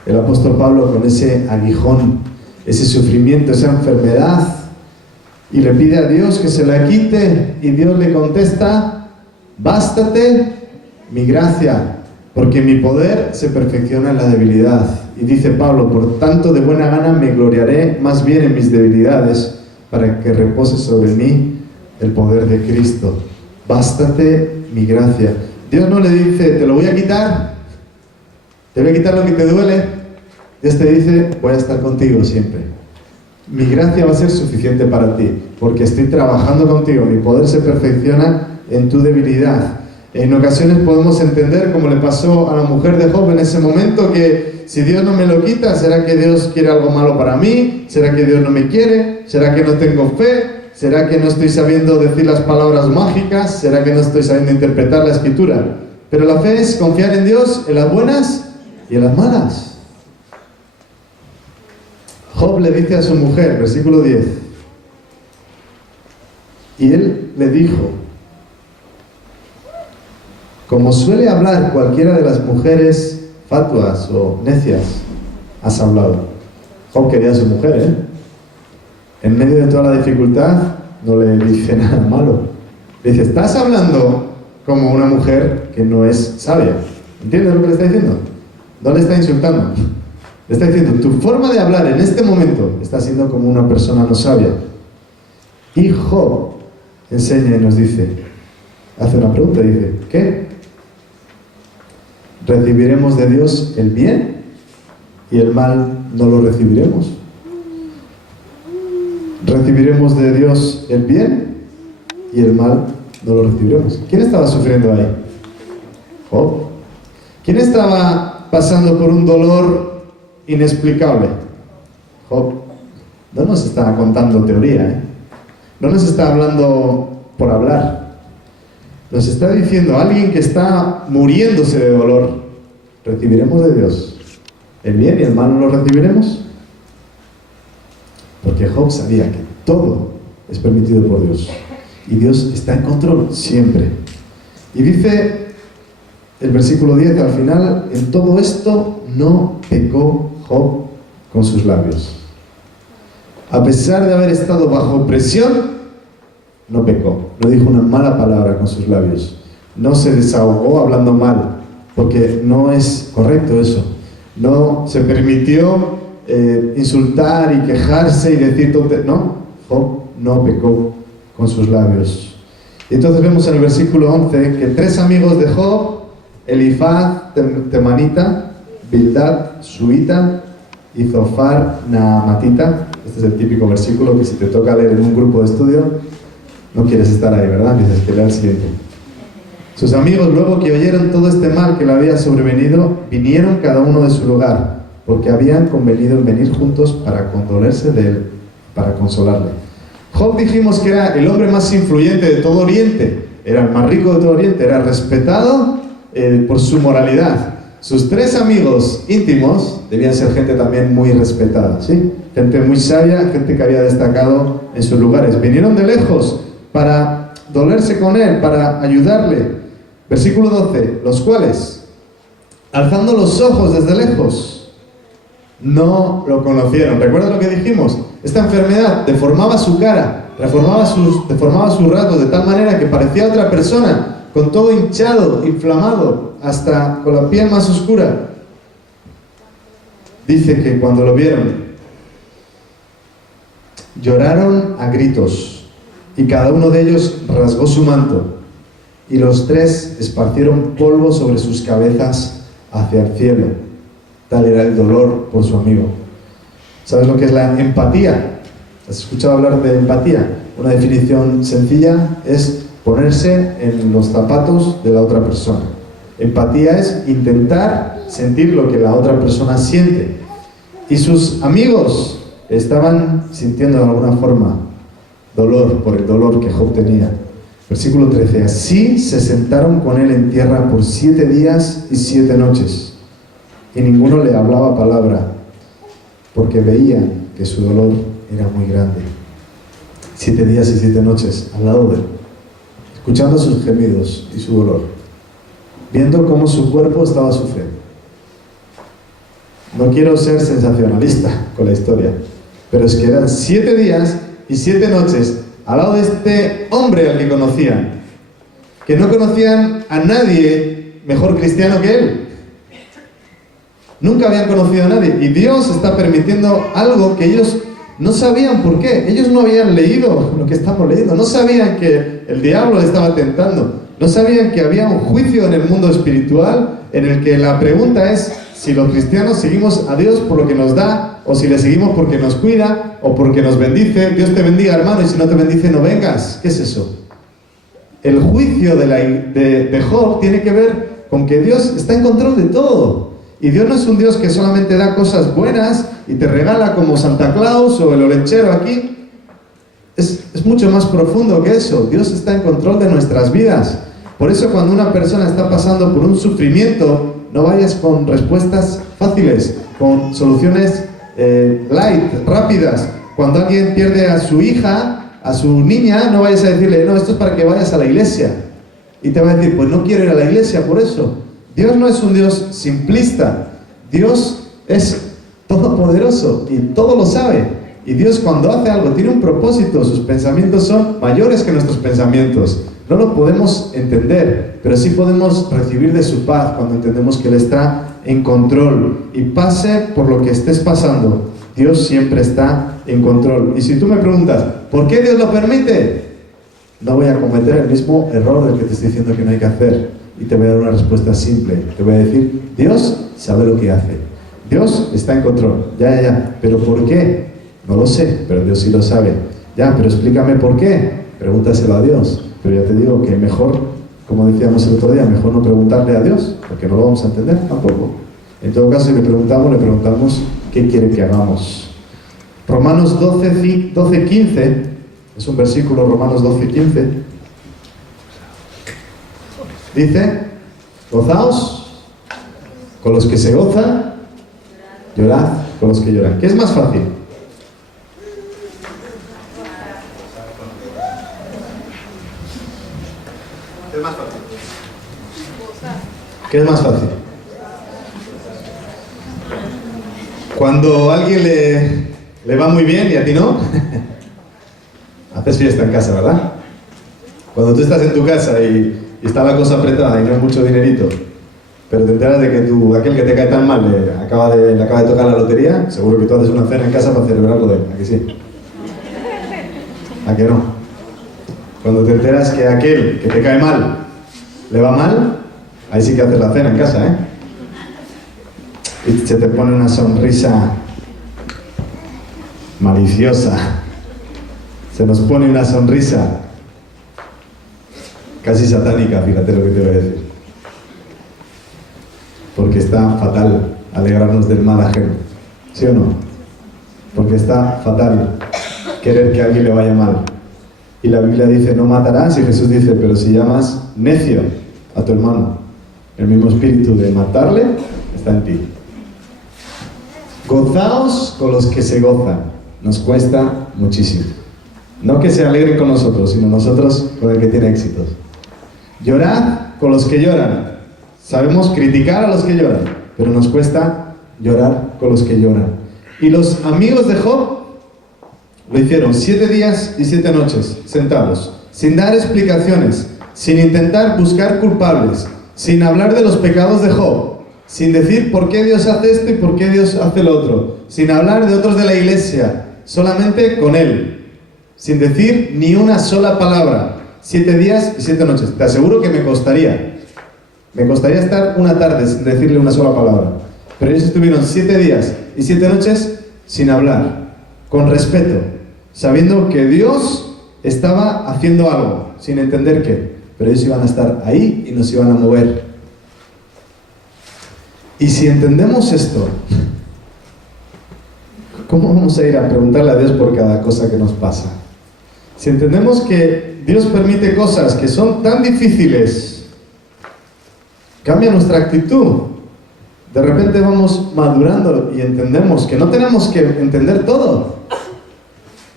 El apóstol Pablo con ese aguijón, ese sufrimiento, esa enfermedad, y le pide a Dios que se la quite, y Dios le contesta: bástate mi gracia, porque mi poder se perfecciona en la debilidad. Y dice Pablo: por tanto, de buena gana me gloriaré más bien en mis debilidades, para que repose sobre mí el poder de Cristo. Bástate mi gracia. Dios no le dice: te lo voy a quitar, te voy a quitar lo que te duele. Dios te dice: voy a estar contigo siempre. Mi gracia va a ser suficiente para ti, porque estoy trabajando contigo. Mi poder se perfecciona en tu debilidad. En ocasiones podemos entender, como le pasó a la mujer de Job en ese momento, que si Dios no me lo quita, ¿será que Dios quiere algo malo para mí? ¿Será que Dios no me quiere? ¿Será que no tengo fe? ¿Será que no estoy sabiendo decir las palabras mágicas? ¿Será que no estoy sabiendo interpretar la escritura? Pero la fe es confiar en Dios en las buenas y en las malas. Job le dice a su mujer, versículo 10, y él le dijo: como suele hablar cualquiera de las mujeres fatuas o necias, has hablado. Job quería a su mujer, ¿eh? En medio de toda la dificultad, no le dice nada malo. Le dice: estás hablando como una mujer que no es sabia. ¿Entiendes lo que le está diciendo? No le está insultando. Le está diciendo: tu forma de hablar en este momento está siendo como una persona no sabia. Y Job enseña y nos dice, hace una pregunta, dice: ¿qué? ¿Recibiremos de Dios el bien y el mal no lo recibiremos? ¿Recibiremos de Dios el bien y el mal no lo recibiremos? ¿Quién estaba sufriendo ahí? Job. ¿Quién estaba pasando por un dolor inexplicable? Job. No nos está contando teoría, ¿eh? No nos está hablando por hablar. Nos está diciendo alguien que está muriéndose de dolor: ¿recibiremos de Dios el bien y el mal no lo recibiremos? Porque Job sabía que todo es permitido por Dios y Dios está en control siempre. Y dice el versículo 10 al final: en todo esto no pecó Job con sus labios. A pesar de haber estado bajo presión, no pecó, no dijo una mala palabra con sus labios, no se desahogó hablando mal, porque no es correcto eso. No se permitió insultar y quejarse y decir no, Job no pecó con sus labios. Y entonces vemos en el versículo 11 que 3 amigos de Job, Elifaz temanita, Bildad suita y Zofar naamatita. Este es el típico versículo que si te toca leer en un grupo de estudio, no quieres estar ahí, ¿verdad? Dices que lea el siguiente. Sus amigos, luego que oyeron todo este mal que le había sobrevenido, vinieron cada uno de su lugar, porque habían convenido en venir juntos para condolerse de él, para consolarle. Job dijimos que era el hombre más influyente de todo Oriente, era el más rico de todo Oriente, era respetado, por su moralidad. Sus 3 amigos íntimos debían ser gente también muy respetada, ¿sí? Gente muy sabia, gente que había destacado en sus lugares. Vinieron de lejos para dolerse con él, para ayudarle. Versículo 12, los cuales, alzando los ojos desde lejos, no lo conocieron. ¿Recuerdan lo que dijimos? Esta enfermedad deformaba su cara, deformaba sus rasgos de tal manera que parecía otra persona, con todo hinchado, inflamado, hasta con la piel más oscura. Dice que cuando lo vieron, lloraron a gritos, y cada uno de ellos rasgó su manto, y los 3 esparcieron polvo sobre sus cabezas hacia el cielo. Tal era el dolor por su amigo. ¿Sabes lo que es la empatía? ¿Has escuchado hablar de empatía? Una definición sencilla es ponerse en los zapatos de la otra persona. Empatía es intentar sentir lo que la otra persona siente. Y sus amigos estaban sintiendo de alguna forma dolor por el dolor que Job tenía. Versículo 13. Así se sentaron con él en tierra por 7 días y 7 noches. Y ninguno le hablaba palabra, porque veían que su dolor era muy grande. 7 días y 7 noches al lado de él, escuchando sus gemidos y su dolor, viendo cómo su cuerpo estaba sufriendo. No quiero ser sensacionalista con la historia, pero es que eran 7 días y 7 noches al lado de este hombre al que conocían, que no conocían a nadie mejor cristiano que él. Nunca habían conocido a nadie, y Dios está permitiendo algo que ellos no sabían por qué. Ellos no habían leído lo que estamos leyendo, no sabían que el diablo le estaba tentando, no sabían que había un juicio en el mundo espiritual en el que la pregunta es si los cristianos seguimos a Dios por lo que nos da, o si le seguimos porque nos cuida o porque nos bendice. Dios te bendiga, hermano, y si no te bendice no vengas. ¿Qué es eso? El juicio de Job tiene que ver con que Dios está en control de todo. Y Dios no es un Dios que solamente da cosas buenas y te regala como Santa Claus o el olenchero aquí. Es mucho más profundo que eso. Dios está en control de nuestras vidas. Por eso cuando una persona está pasando por un sufrimiento, no vayas con respuestas fáciles, con soluciones light, rápidas. Cuando alguien pierde a su hija, a su niña, no vayas a decirle, no, esto es para que vayas a la iglesia. Y te va a decir, pues no quiero ir a la iglesia por eso. Dios no es un Dios simplista. Dios es todopoderoso y todo lo sabe. Y Dios cuando hace algo tiene un propósito. Sus pensamientos son mayores que nuestros pensamientos. No lo podemos entender, pero sí podemos recibir de su paz cuando entendemos que Él está en control. Y pase por lo que estés pasando, Dios siempre está en control. Y si tú me preguntas, ¿por qué Dios lo permite? No voy a cometer el mismo error del que te estoy diciendo que no hay que hacer. Y te voy a dar una respuesta simple. Te voy a decir, Dios sabe lo que hace. Dios está en control. Ya. ¿Pero por qué? No lo sé, pero Dios sí lo sabe. Ya, pero explícame por qué. Pregúntaselo a Dios. Pero ya te digo que mejor, como decíamos el otro día, mejor no preguntarle a Dios, porque no lo vamos a entender tampoco. En todo caso, si le preguntamos qué quiere que hagamos. Romanos 12:15, es un versículo, Romanos 12:15. Dice, gozaos con los que se gozan, llorad con los que lloran. ¿Qué es más fácil? ¿Qué es más fácil? ¿Qué es más fácil? Cuando a alguien le va muy bien y a ti no, haces fiesta en casa, ¿verdad? Cuando tú estás en tu casa y está la cosa apretada y no hay mucho dinerito, pero te enteras de que aquel que te cae tan mal le acaba de tocar la lotería, seguro que tú haces una cena en casa para celebrarlo de él, ¿a que sí? ¿A que no? Cuando te enteras que aquel que te cae mal le va mal, ahí sí que haces la cena en casa, ¿eh? Y se te pone una sonrisa maliciosa, se nos pone una sonrisa casi satánica, fíjate lo que te voy a decir. Porque está fatal alegrarnos del mal ajeno, ¿sí o no? Porque está fatal querer que a alguien le vaya mal. Y la Biblia dice, no matarás, y Jesús dice, pero si llamas necio a tu hermano, El mismo espíritu de matarle está en ti. Gozaos con los que se gozan. Nos cuesta muchísimo. No que se alegren con nosotros, sino nosotros con el que tiene éxitos. Llorad con los que lloran. Sabemos criticar a los que lloran, pero nos cuesta llorar con los que lloran. Y los amigos de Job lo hicieron 7 días y 7 noches, sentados, sin dar explicaciones, sin intentar buscar culpables, sin hablar de los pecados de Job, sin decir por qué Dios hace esto y por qué Dios hace lo otro, sin hablar de otros de la iglesia, solamente con él, sin decir ni una sola palabra. 7 días y 7 noches. Te aseguro que me costaría estar una tarde sin decirle una sola palabra. Pero ellos estuvieron 7 días y 7 noches sin hablar, con respeto, sabiendo que Dios estaba haciendo algo, sin entender qué. Pero ellos iban a estar ahí y nos iban a mover. Y si entendemos esto, ¿cómo vamos a ir a preguntarle a Dios por cada cosa que nos pasa? Si entendemos que Dios permite cosas que son tan difíciles, cambia nuestra actitud. De repente vamos madurando y entendemos que no tenemos que entender todo,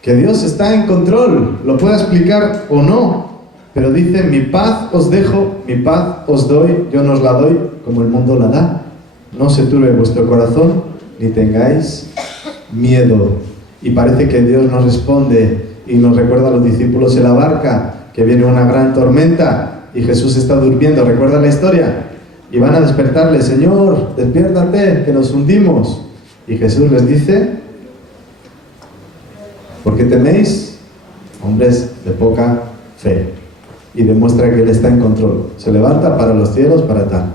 que Dios está en control, lo pueda explicar o no, pero dice: mi paz os dejo, mi paz os doy, yo no os la doy como el mundo la da. No se turbe vuestro corazón, ni tengáis miedo. Y parece que Dios nos responde y nos recuerda a los discípulos en la barca que viene una gran tormenta y Jesús está durmiendo. ¿Recuerdan la historia? Y van a despertarle: Señor, despiértate, que nos hundimos. Y Jesús les dice: ¿por qué teméis, hombres de poca fe? Y demuestra que Él está en control. Se levanta para los cielos, para tal.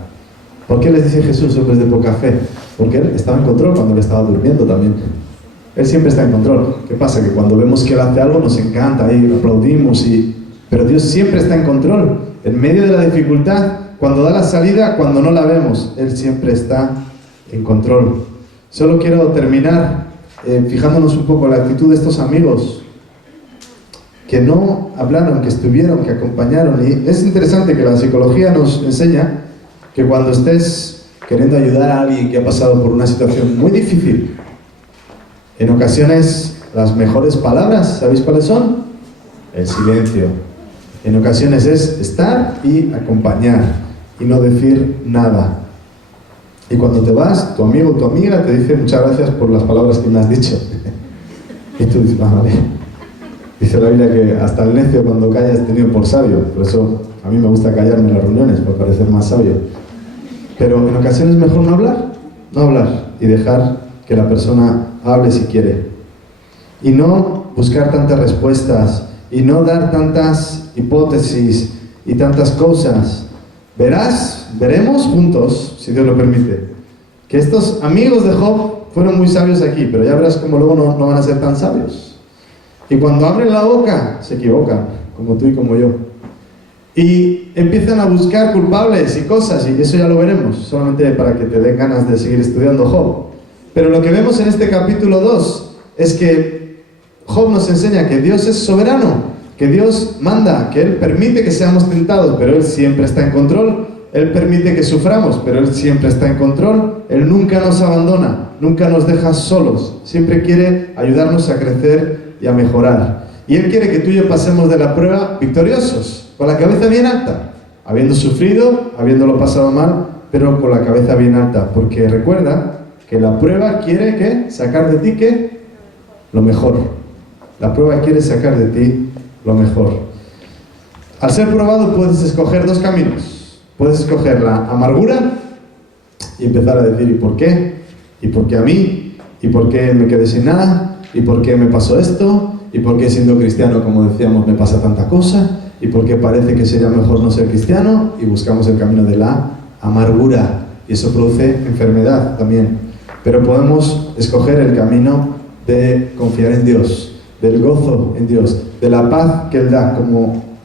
¿Por qué les dice Jesús, hombres de poca fe? Porque Él estaba en control cuando Él estaba durmiendo también. Él siempre está en control. ¿Qué pasa? Que cuando vemos que Él hace algo nos encanta y lo aplaudimos, pero Dios siempre está en control. En medio de la dificultad, cuando da la salida, cuando no la vemos, Él siempre está en control. Solo quiero terminar fijándonos un poco en la actitud de estos amigos que no hablaron, que estuvieron, que acompañaron. Y es interesante que la psicología nos enseña que cuando estés queriendo ayudar a alguien que ha pasado por una situación muy difícil, en ocasiones las mejores palabras, ¿sabéis cuáles son? El silencio. En ocasiones es estar y acompañar y no decir nada. Y cuando te vas, tu amigo o tu amiga te dice: muchas gracias por las palabras que me has dicho. Y tú dices: vale. Dice la Biblia que hasta el necio cuando calla es tenido por sabio. Por eso a mí me gusta callarme en las reuniones, para parecer más sabio. Pero en ocasiones es mejor no hablar y dejar que la persona hable si quiere. Y no buscar tantas respuestas y no dar tantas hipótesis y tantas cosas. Veremos juntos, si Dios lo permite, que estos amigos de Job fueron muy sabios aquí, pero ya verás cómo luego no van a ser tan sabios. Y cuando abren la boca, se equivocan, como tú y como yo. Y empiezan a buscar culpables y cosas, y eso ya lo veremos, solamente para que te den ganas de seguir estudiando Job. Pero lo que vemos en este capítulo 2 es que Job nos enseña que Dios es soberano, que Dios manda, que Él permite que seamos tentados, pero Él siempre está en control. Él permite que suframos, pero Él siempre está en control. Él nunca nos abandona, nunca nos deja solos. Siempre quiere ayudarnos a crecer y a mejorar. Y Él quiere que tú y yo pasemos de la prueba victoriosos, con la cabeza bien alta, habiendo sufrido, habiéndolo pasado mal, pero con la cabeza bien alta. Porque recuerda que la prueba quiere ¿qué? Sacar de ti ¿qué? Lo mejor. La prueba quiere sacar de ti lo mejor. Al ser probado puedes escoger 2 caminos. Puedes escoger la amargura y empezar a decir: ¿y por qué? ¿Y por qué a mí? ¿Y por qué me quedé sin nada? ¿Y por qué me pasó esto? ¿Y por qué siendo cristiano, como decíamos, me pasa tanta cosa? ¿Y por qué parece que sería mejor no ser cristiano? Y buscamos el camino de la amargura. Y eso produce enfermedad también. Pero podemos escoger el camino de confiar en Dios, del gozo en Dios, de la paz que Él da,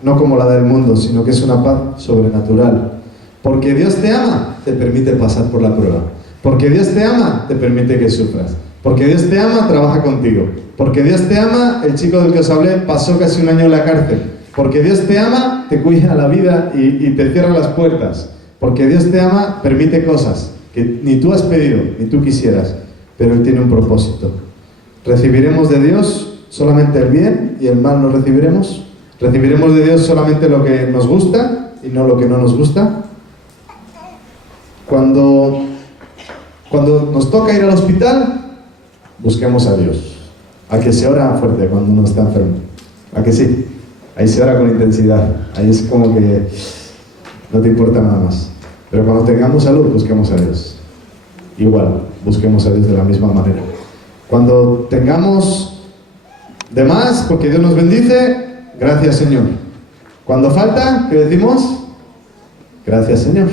no como la del mundo, sino que es una paz sobrenatural. Porque Dios te ama, te permite pasar por la prueba. Porque Dios te ama, te permite que sufras. Porque Dios te ama, trabaja contigo. Porque Dios te ama, el chico del que os hablé pasó casi 1 año en la cárcel. Porque Dios te ama, te cuida la vida y te cierra las puertas. Porque Dios te ama, permite cosas que ni tú has pedido, ni tú quisieras, pero Él tiene un propósito. ¿Recibiremos de Dios solamente el bien y el mal no recibiremos? ¿Recibiremos de Dios solamente lo que nos gusta y no lo que no nos gusta? Cuando nos toca ir al hospital, busquemos a Dios. A que se ora fuerte cuando uno está enfermo. ¿A que sí? Ahí se ora con intensidad. Ahí es como que no te importa nada más. Pero cuando tengamos salud, busquemos a Dios. Igual, busquemos a Dios de la misma manera. Cuando tengamos de más, porque Dios nos bendice, gracias Señor. Cuando falta, ¿qué decimos? Gracias Señor.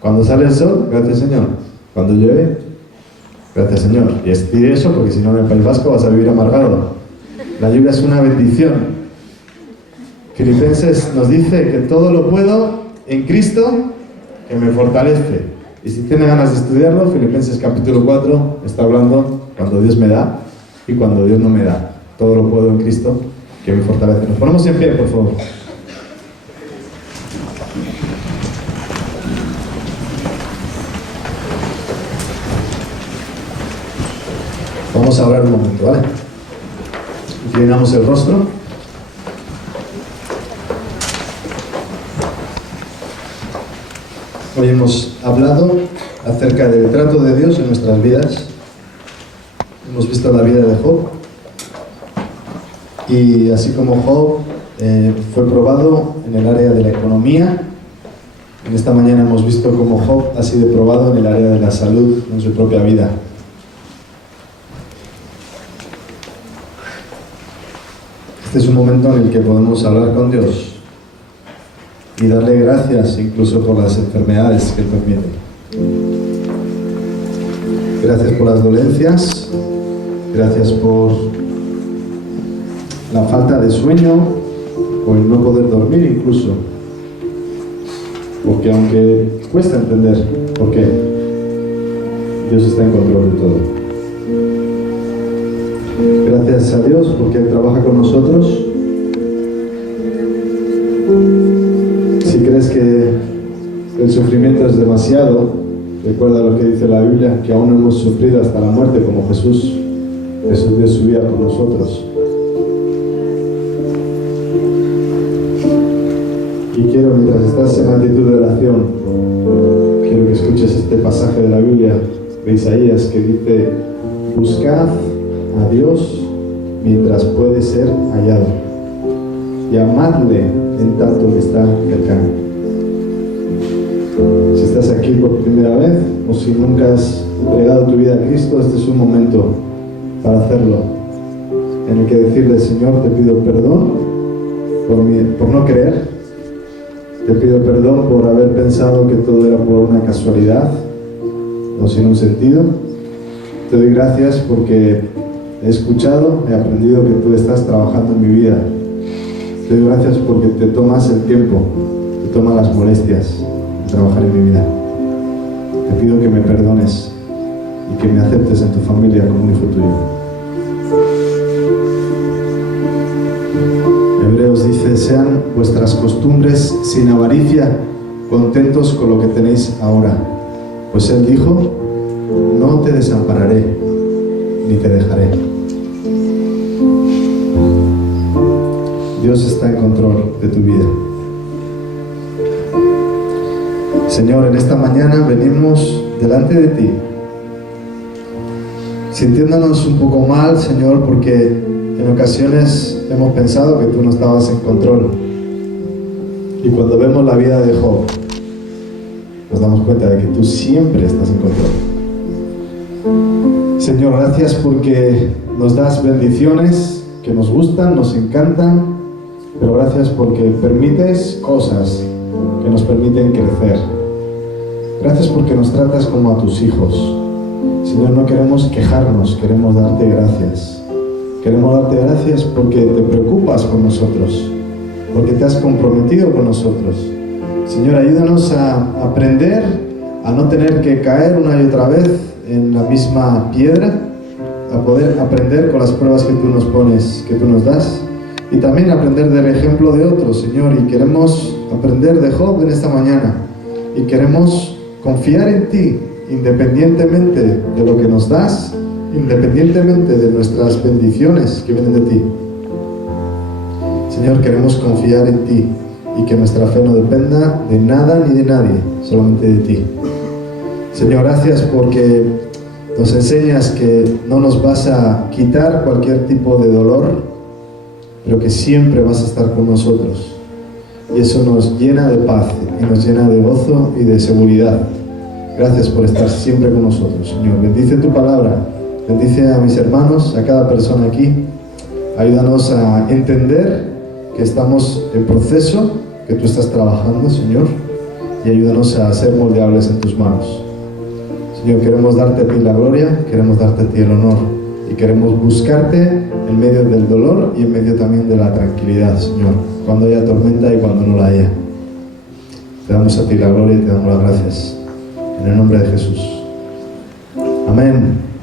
Cuando sale el sol, gracias Señor. Cuando llueve, gracias Señor. Y estire eso, porque si no en el País Vasco vas a vivir amargado. La lluvia es una bendición. Filipenses nos dice que todo lo puedo en Cristo que me fortalece. Y si tiene ganas de estudiarlo, Filipenses capítulo 4 está hablando cuando Dios me da y cuando Dios no me da. Todo lo puedo en Cristo que me fortalece. Nos ponemos en pie, por favor. Vamos a orar un momento, ¿vale? Inclinamos el rostro. Hoy hemos hablado acerca del trato de Dios en nuestras vidas. Hemos visto la vida de Job. Y así como Job fue probado en el área de la economía, en esta mañana hemos visto cómo Job ha sido probado en el área de la salud en su propia vida. Este es un momento en el que podemos hablar con Dios y darle gracias incluso por las enfermedades que Él permite. Gracias por las dolencias, gracias por la falta de sueño o el no poder dormir incluso, porque aunque cuesta entender por qué, Dios está en control de todo. Gracias a Dios porque Él trabaja con nosotros. Si crees que el sufrimiento es demasiado, recuerda lo que dice la Biblia, que aún no hemos sufrido hasta la muerte como Jesús. Jesús dio su vida por nosotros. Y quiero, mientras estás en actitud de oración, quiero que escuches este pasaje de la Biblia de Isaías que dice: buscad a Dios mientras puede ser hallado, llamadle en tanto que está cercano. Si estás aquí por primera vez o si nunca has entregado tu vida a Cristo, este es un momento para hacerlo, en el que decirle: Señor, te pido perdón por no creer, te pido perdón por haber pensado que todo era por una casualidad o sin un sentido. Te doy gracias porque he escuchado, he aprendido que tú estás trabajando en mi vida. Te doy gracias porque te tomas el tiempo, te tomas las molestias de trabajar en mi vida. Te pido que me perdones y que me aceptes en tu familia como un hijo tuyo. Hebreos dice: sean vuestras costumbres sin avaricia, contentos con lo que tenéis ahora. Pues Él dijo: no te desampararé, ni te dejaré. Dios está en control de tu vida. Señor, en esta mañana venimos delante de ti, sintiéndonos un poco mal, Señor, porque en ocasiones hemos pensado que tú no estabas en control. Y cuando vemos la vida de Job, nos damos cuenta de que tú siempre estás en control. Señor, gracias porque nos das bendiciones que nos gustan, nos encantan, pero gracias porque permites cosas que nos permiten crecer. Gracias porque nos tratas como a tus hijos. Señor, no queremos quejarnos, queremos darte gracias. Queremos darte gracias porque te preocupas por nosotros, porque te has comprometido con nosotros. Señor, ayúdanos a aprender a no tener que caer una y otra vez en la misma piedra, a poder aprender con las pruebas que tú nos pones, que tú nos das, y también aprender del ejemplo de otros, Señor. Y queremos aprender de Job en esta mañana. y queremos confiar en ti, independientemente de lo que nos das, independientemente de nuestras bendiciones que vienen de ti. Señor, queremos confiar en ti y que nuestra fe no dependa de nada ni de nadie, solamente de ti. Señor, gracias porque nos enseñas que no nos vas a quitar cualquier tipo de dolor, pero que siempre vas a estar con nosotros. Y eso nos llena de paz y nos llena de gozo y de seguridad. Gracias por estar siempre con nosotros, Señor. Bendice tu palabra, bendice a mis hermanos, a cada persona aquí. Ayúdanos a entender que estamos en proceso, que tú estás trabajando, Señor, y ayúdanos a ser moldeables en tus manos. Señor, queremos darte a ti la gloria, queremos darte a ti el honor y queremos buscarte en medio del dolor y en medio también de la tranquilidad, Señor, cuando haya tormenta y cuando no la haya. Te damos a ti la gloria y te damos las gracias. En el nombre de Jesús. Amén.